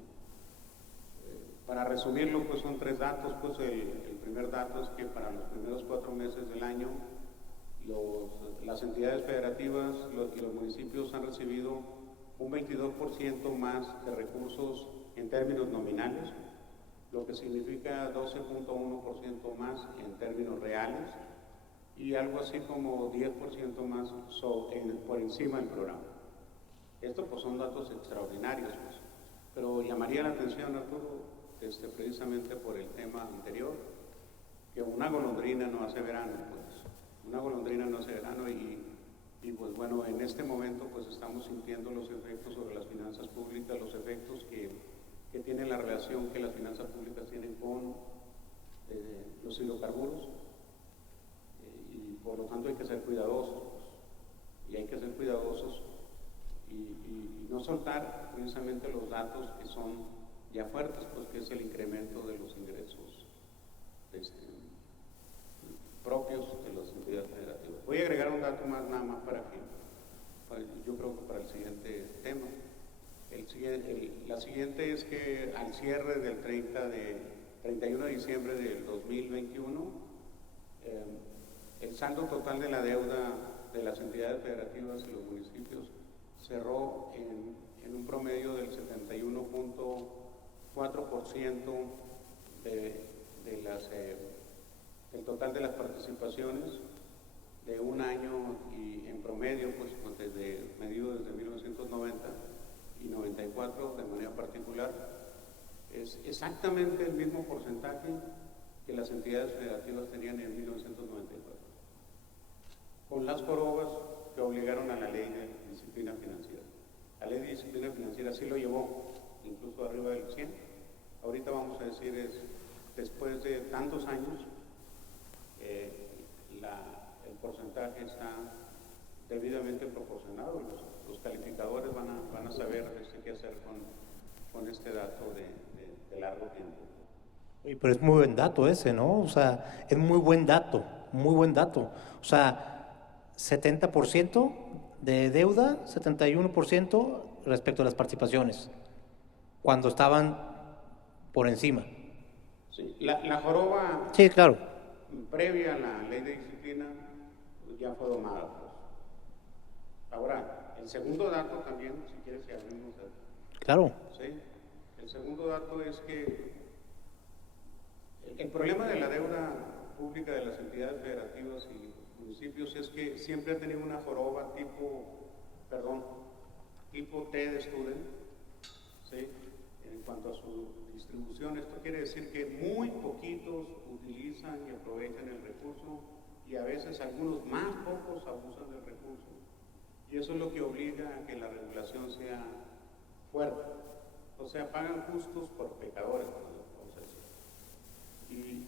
Para resumirlo, pues son 3 datos. Pues el primer dato es que para los primeros 4 meses del año las entidades federativas y los municipios han recibido un 22% más de recursos en términos nominales, lo que significa 12.1% más en términos reales y algo así como 10% más por encima del programa. Estos pues son datos extraordinarios, pues. Pero llamaría la atención, Arturo, precisamente por el tema anterior, que una golondrina no hace verano, pues. Una golondrina no hace verano y pues bueno, en este momento pues estamos sintiendo los efectos sobre las finanzas públicas, los efectos que tiene la relación que las finanzas públicas tienen con los hidrocarburos, y por lo tanto hay que ser cuidadosos, pues. Y hay que ser cuidadosos y no soltar precisamente los datos que son ya fuertes, pues que es el incremento de los ingresos propios de las entidades federativas. Voy a agregar un dato más, nada más yo creo que para el siguiente tema. La siguiente es que al cierre del 31 de diciembre del 2021, el saldo total de la deuda de las entidades federativas y los municipios cerró en un promedio del 71.4% del total de las participaciones de un año, y en promedio, pues medido desde 1990 y 94 de manera particular, es exactamente el mismo porcentaje que las entidades federativas tenían en 1994, con las jorobas que obligaron a la ley de disciplina financiera. La ley de disciplina financiera sí lo llevó incluso arriba del 100. Ahorita vamos a decir, después de tantos años, desproporcionado. Los calificadores van a saber qué hacer con este dato de largo tiempo. Oye, pero es muy buen dato ese, ¿no? O sea, es muy buen dato, muy buen dato. O sea, 70% de deuda, 71% respecto a las participaciones, cuando estaban por encima. Sí, la joroba Sí, claro, previa a la ley de disciplina pues, ya fue domada. Pues. Ahora, el segundo dato también, si quieres que abrimos claro. ¿sí? El segundo dato es que el problema de la deuda pública de las entidades federativas y municipios es que siempre ha tenido una joroba tipo T de student, ¿sí? En cuanto a su distribución. Esto quiere decir que muy poquitos utilizan y aprovechan el recurso y a veces algunos más pocos abusan del recurso. Y eso es lo que obliga a que la regulación sea fuerte. O sea, pagan justos por pecadores, vamos a decir. Y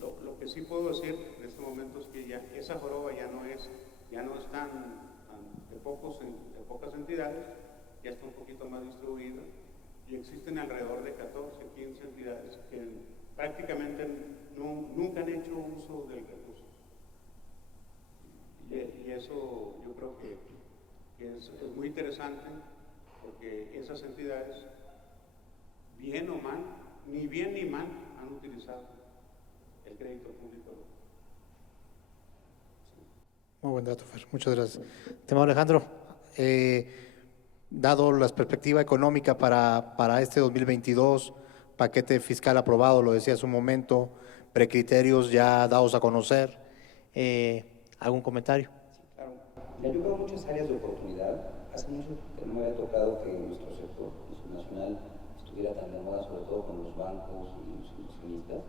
lo que sí puedo decir en este momento es que ya esa joroba ya no es tan de pocas entidades, ya está un poquito más distribuida y existen alrededor de 14, 15 entidades que prácticamente nunca han hecho uso del recurso. Y eso yo creo que es muy interesante porque esas entidades, bien o mal, ni bien ni mal, han utilizado el crédito público. Muy buen dato, Fer. Muchas gracias. Tema Alejandro, dado la perspectiva económica para este 2022, paquete fiscal aprobado, lo decía hace un momento, precriterios ya dados a conocer, ¿algún comentario? Sí, claro. Ya yo veo muchas áreas de oportunidad. Hace mucho que no me había tocado que nuestro sector nacional estuviera tan de moda, sobre todo con los bancos y los inversionistas.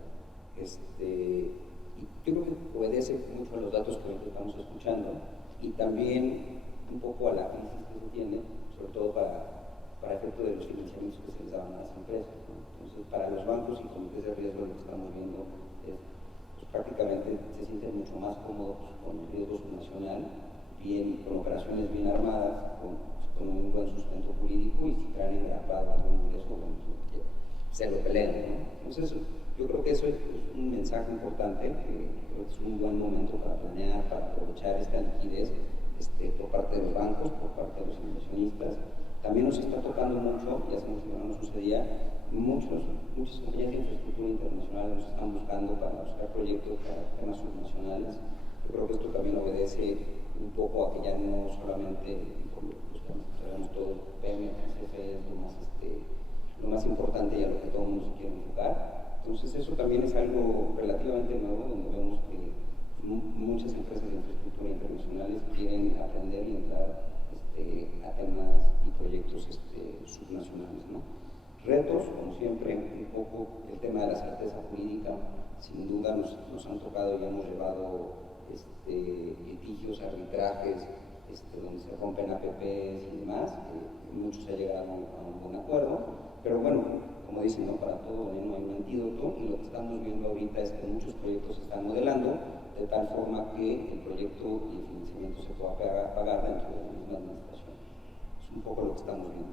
Y yo creo que obedece mucho a los datos que estamos escuchando y también un poco a la crisis que se tiene, sobre todo para efecto de los financiamientos que se les daban a las empresas, ¿no? Entonces, para los bancos y comités de riesgo lo que estamos viendo es, pues, prácticamente se sienten mucho más cómodos con el riesgo subnacional, con operaciones bien armadas, con un buen sustento jurídico y si traen engrapado algún ingreso, bueno, se lo pelean, ¿no? Entonces, yo creo que eso es un mensaje importante, que creo que es un buen momento para planear, para aprovechar esta liquidez por parte de los bancos, por parte de los inversionistas. También nos está tocando mucho, y hace mucho que no nos sucedía, muchas compañías de infraestructura internacional nos están buscando para buscar proyectos para temas subnacionales. Yo creo que esto también obedece un poco a que ya no solamente sabemos todo el PM, el CFE es lo más importante y a lo que todo el mundo se quiere enfocar. Entonces eso también es algo relativamente nuevo, donde vemos que muchas empresas de infraestructura internacionales quieren aprender y entrar a temas y proyectos subnacionales, ¿no? Retos, como siempre, un poco el tema de la certeza jurídica, sin duda nos han tocado y hemos llevado litigios, arbitrajes, donde se rompen APPs y demás, muchos se llegaron a un buen acuerdo, pero bueno, como dicen, ¿no? Para todo veneno hay un antídoto y lo que estamos viendo ahorita es que muchos proyectos se están modelando de tal forma que el proyecto y el financiamiento se pueda pagar dentro de la misma administración. Es un poco lo que estamos viendo.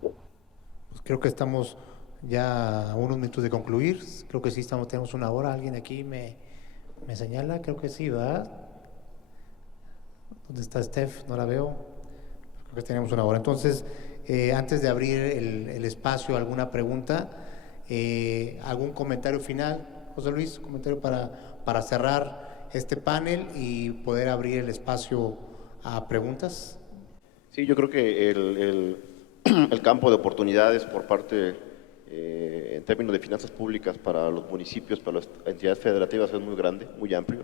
Pues creo que estamos ya a unos minutos de concluir. Creo que sí tenemos una hora. ¿Alguien aquí me señala? Creo que sí, ¿verdad? ¿Dónde está Steph? No la veo. Creo que tenemos una hora. Entonces, antes de abrir el espacio, ¿alguna pregunta? ¿Algún comentario final? José Luis, comentario para cerrar este panel y poder abrir el espacio a preguntas. Sí, yo creo que el campo de oportunidades por parte, en términos de finanzas públicas para los municipios, para las entidades federativas es muy grande, muy amplio.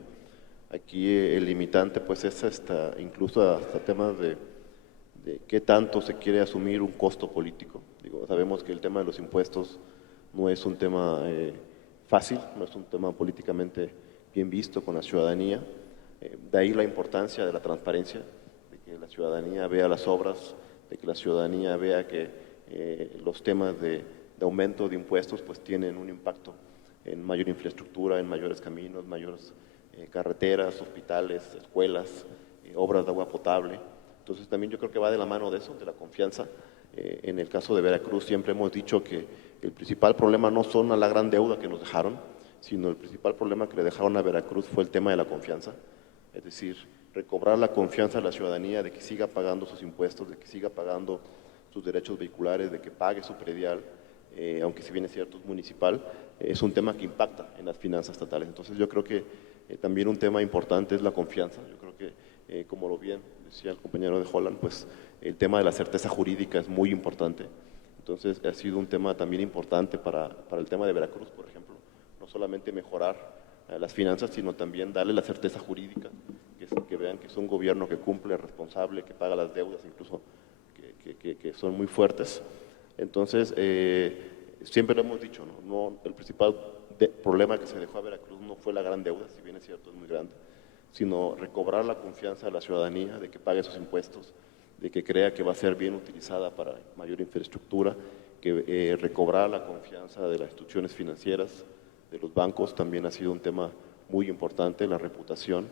Aquí el limitante pues es incluso hasta temas de qué tanto se quiere asumir un costo político. Sabemos que el tema de los impuestos no es un tema fácil, no es un tema políticamente bien visto con la ciudadanía. De ahí la importancia de la transparencia, de que la ciudadanía vea las obras, de que la ciudadanía vea que los temas de aumento de impuestos pues tienen un impacto en mayor infraestructura, en mayores caminos, mayores carreteras, hospitales, escuelas, obras de agua potable. Entonces también yo creo que va de la mano de eso, de la confianza. En el caso de Veracruz siempre hemos dicho que el principal problema no son la gran deuda que nos dejaron, sino el principal problema que le dejaron a Veracruz fue el tema de la confianza. Es decir, recobrar la confianza de la ciudadanía de que siga pagando sus impuestos, de que siga pagando sus derechos vehiculares, de que pague su predial, aunque si bien es cierto es municipal, es un tema que impacta en las finanzas estatales. Entonces yo creo que también un tema importante es la confianza. Yo creo que, como lo bien decía el compañero de Holland, pues el tema de la certeza jurídica es muy importante. Entonces ha sido un tema también importante para el tema de Veracruz, por ejemplo. No solamente mejorar las finanzas, sino también darle la certeza jurídica, que vean que es un gobierno que cumple, responsable, que paga las deudas, incluso que son muy fuertes. Entonces, siempre lo hemos dicho, ¿no? El principal problema que se dejó a Veracruz no fue la gran deuda, si bien es cierto, es muy grande, sino recobrar la confianza de la ciudadanía, de que pague sus impuestos, de que crea que va a ser bien utilizada para mayor infraestructura, que recobrar la confianza de las instituciones financieras, de los bancos, también ha sido un tema muy importante, la reputación.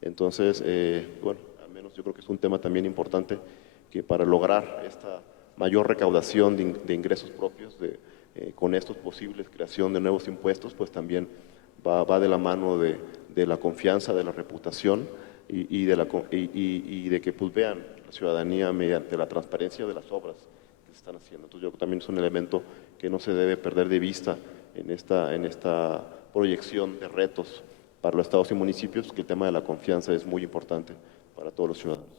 Entonces, bueno, al menos yo creo que es un tema también importante que para lograr esta mayor recaudación de ingresos propios, con estos posibles creación de nuevos impuestos, pues también va de la mano de la confianza, de la reputación y de que pues vean la ciudadanía mediante la transparencia de las obras que se están haciendo. Entonces yo creo que también es un elemento que no se debe perder de vista en esta proyección de retos para los estados y municipios, que el tema de la confianza es muy importante para todos los ciudadanos.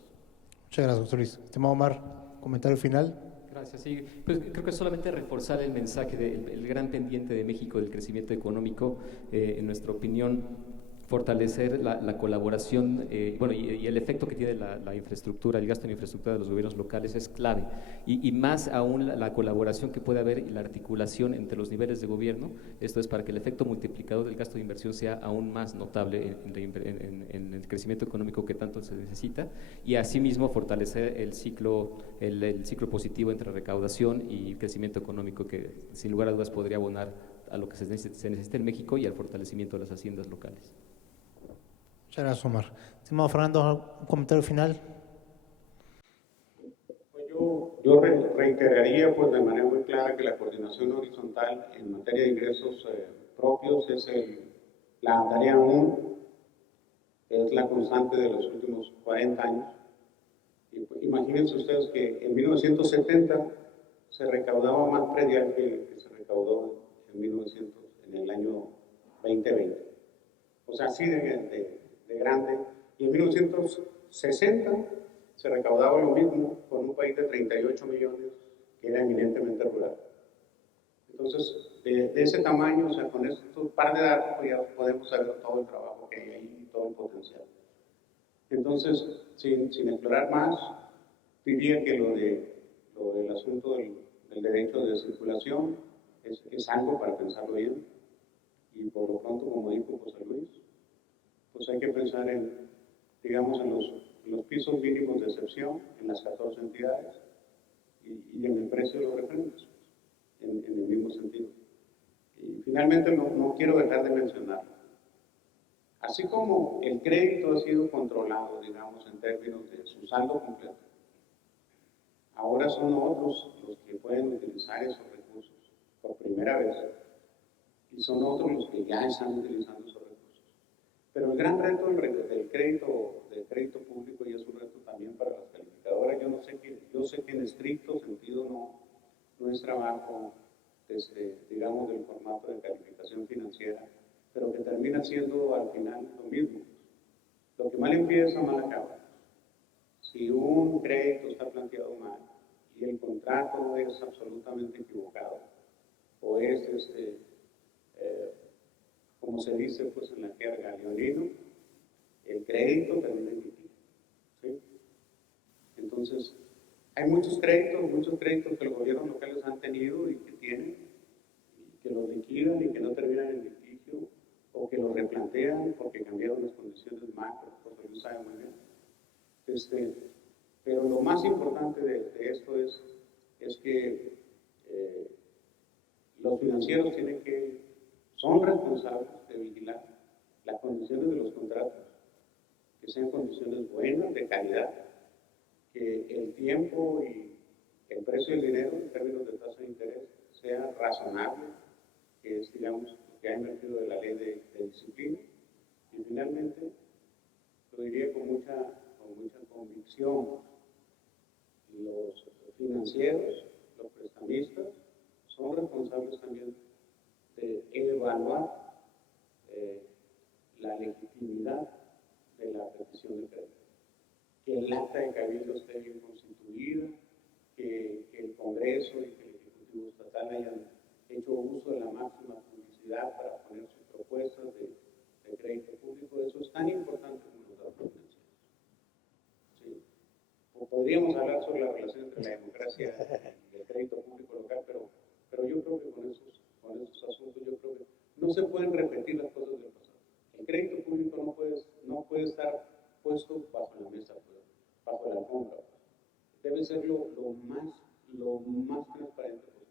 Muchas gracias, doctor Luis. Estimado Omar, comentario final. Gracias, sí. Pues creo que solamente reforzar el mensaje del gran pendiente de México del crecimiento económico, en nuestra opinión, fortalecer la colaboración, bueno, y el efecto que tiene la infraestructura, el gasto en infraestructura de los gobiernos locales es clave, y más aún la colaboración que puede haber y la articulación entre los niveles de gobierno. Esto es para que el efecto multiplicador del gasto de inversión sea aún más notable en el crecimiento económico que tanto se necesita, y asimismo fortalecer el ciclo positivo entre recaudación y crecimiento económico, que sin lugar a dudas podría abonar a lo que se necesita en México y al fortalecimiento de las haciendas locales. Muchas gracias, Omar. Estimado Fernando, un comentario final. Pues yo reiteraría pues de manera muy clara que la coordinación horizontal en materia de ingresos propios es la tarea 1, es la constante de los últimos 40 años. Y, pues, imagínense ustedes que en 1970 se recaudaba más predial que se recaudó en el año 2020. O sea, así de grande. Y en 1960 se recaudaba lo mismo con un país de 38 millones que era eminentemente rural. Entonces, de ese tamaño, o sea, con estos par de datos, pues ya podemos saber todo el trabajo que hay ahí y todo el potencial. Entonces, sin explorar más, diría que lo del asunto del derecho de circulación es algo para pensarlo bien. Y por lo pronto, como dijo José Luis, pues hay que pensar digamos, en los pisos mínimos de excepción, en las 14 entidades y en el precio de los referentes, en el mismo sentido. Y finalmente no quiero dejar de mencionar, así como el crédito ha sido controlado, digamos, en términos de su saldo completo, ahora son otros los que pueden utilizar esos recursos por primera vez, y son otros los que ya están utilizando esos recursos. Pero el gran reto del crédito público, y es un reto también para las calificadoras, yo sé que en estricto sentido no es trabajo digamos, del formato de calificación financiera, pero que termina siendo al final lo mismo. Lo que mal empieza, mal acaba. Si un crédito está planteado mal y el contrato es absolutamente equivocado, o es como se dice pues en la jerga leonino, el crédito termina en litigio. ¿Sí? Entonces, hay muchos créditos que los gobiernos locales han tenido y que tienen, y que los liquidan y que no terminan en litigio, o que los replantean porque cambiaron las condiciones macro, porque lo saben muy bien. Pero lo más importante de esto es que los financieros son responsables de vigilar las condiciones de los contratos que sean condiciones buenas, de calidad, que el tiempo y el precio del dinero en términos de tasa de interés sea razonable, que es, digamos, lo que ha invertido de la ley de disciplina. Y finalmente, lo diría con mucha convicción, los financieros, los prestamistas, son responsables también de evaluar la legitimidad de la petición de crédito. Que el acta de cabildo esté bien constituida, que el Congreso y que el Ejecutivo Estatal hayan hecho uso de la máxima publicidad para poner sus propuestas de crédito público. Eso es tan importante como los datos financieros. ¿Sí? O podríamos hablar sobre la relación entre la democracia y el crédito público local, pero yo creo que con esos asuntos yo creo que no se pueden repetir las cosas del pasado. El crédito público no puede estar puesto bajo la mesa, bajo la alfombra. Debe ser lo más transparente posible.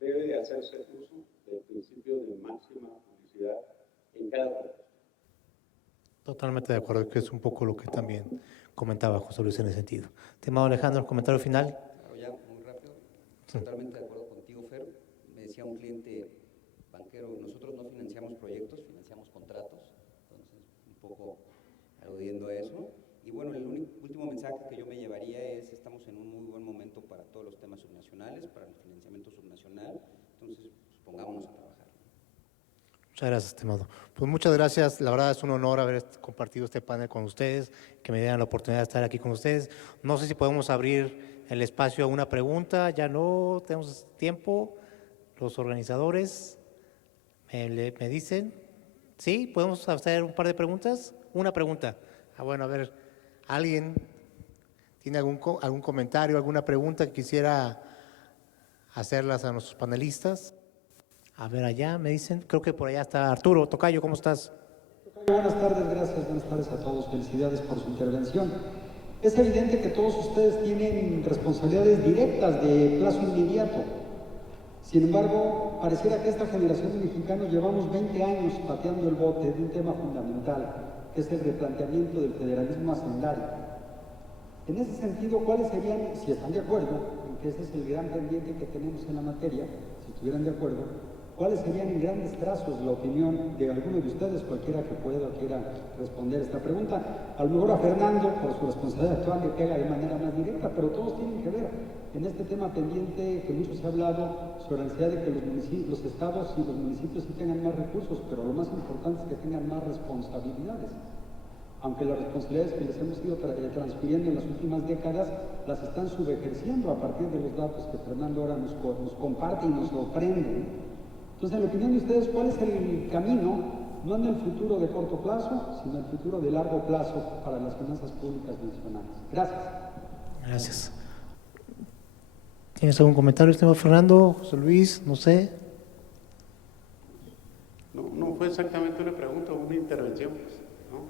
Debe de hacerse uso del principio de máxima publicidad en cada propuesta. Totalmente de acuerdo, que es un poco lo que también comentaba José Luis en ese sentido. Estimado Alejandro, comentario final. Claro, ya muy rápido. Totalmente de acuerdo contigo, Fer. Me decía un cliente banquero, nosotros no financiamos proyectos, financiamos contratos. Entonces, un poco aludiendo a eso. Y bueno, el último mensaje que yo me llevaría es, estamos en un muy buen momento para todos los temas subnacionales, para el financiamiento subnacional. Entonces, pues, pongámonos a trabajar. Muchas gracias, estimado. Pues muchas gracias. La verdad es un honor haber compartido este panel con ustedes, que me dieran la oportunidad de estar aquí con ustedes. No sé si podemos abrir el espacio a una pregunta. Ya no tenemos tiempo. Los organizadores me dicen. ¿Sí? ¿Podemos hacer un par de preguntas? Una pregunta. Bueno, a ver, ¿alguien tiene algún comentario, alguna pregunta que quisiera hacerlas a nuestros panelistas? A ver, allá me dicen, creo que por allá está Arturo. Tocayo, ¿cómo estás? Buenas tardes, gracias, buenas tardes a todos, felicidades por su intervención. Es evidente que todos ustedes tienen responsabilidades directas de plazo inmediato. Sin embargo, pareciera que esta generación de mexicanos llevamos 20 años pateando el bote de un tema fundamental, que es el replanteamiento del federalismo hacendario. En ese sentido, ¿cuáles serían, si están de acuerdo, en que ese es el gran pendiente que tenemos en la materia, si estuvieran de acuerdo, cuáles serían en grandes trazos la opinión de alguno de ustedes, cualquiera que pueda o quiera responder esta pregunta? A lo mejor a Fernando, por su responsabilidad actual, le pega de manera más directa, pero todos tienen que ver en este tema pendiente que mucho se ha hablado sobre la necesidad de que los estados y los municipios sí tengan más recursos, pero lo más importante es que tengan más responsabilidades. Aunque las responsabilidades que les hemos ido transfiriendo en las últimas décadas las están subejerciendo a partir de los datos que Fernando ahora nos comparte y nos sorprende. Entonces, en la opinión de ustedes, ¿cuál es el camino, no en el futuro de corto plazo, sino en el futuro de largo plazo para las finanzas públicas nacionales? Gracias. Gracias. ¿Tienes algún comentario, estimado Fernando, José Luis? No sé. No fue exactamente una pregunta, una intervención, pues, ¿no?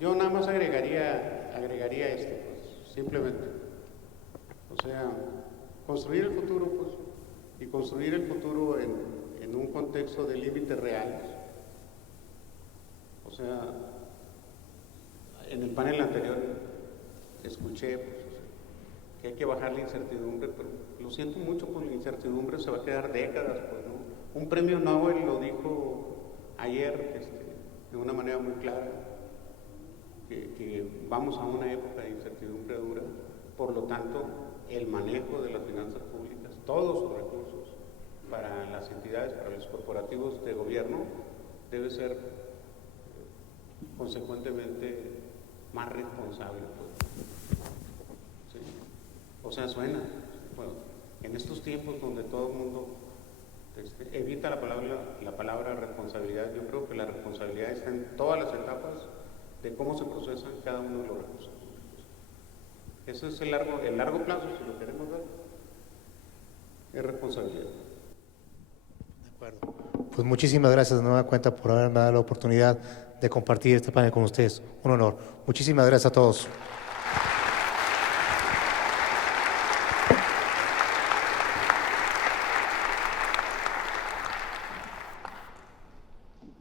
Yo nada más agregaría esto, pues, simplemente. O sea, construir el futuro, pues, y construir el futuro en un contexto de límites reales. O sea, en el panel anterior escuché, pues, que hay que bajar la incertidumbre, pero lo siento mucho, pues la incertidumbre se va a quedar décadas, pues, ¿no? Un premio Nobel lo dijo ayer de una manera muy clara, que vamos a una época de incertidumbre dura, por lo tanto, el manejo de las finanzas públicas, todos sus recursos para las entidades, para los corporativos de gobierno, debe ser consecuentemente más responsable, pues. ¿Sí? O sea, suena, bueno, en estos tiempos donde todo el mundo evita la palabra responsabilidad, yo creo que la responsabilidad está en todas las etapas de cómo se procesan cada uno de los recursos. Ese es el largo plazo, si lo queremos ver, es responsabilidad. De acuerdo. Pues muchísimas gracias de nueva cuenta por haberme dado la oportunidad de compartir este panel con ustedes. Un honor. Muchísimas gracias a todos.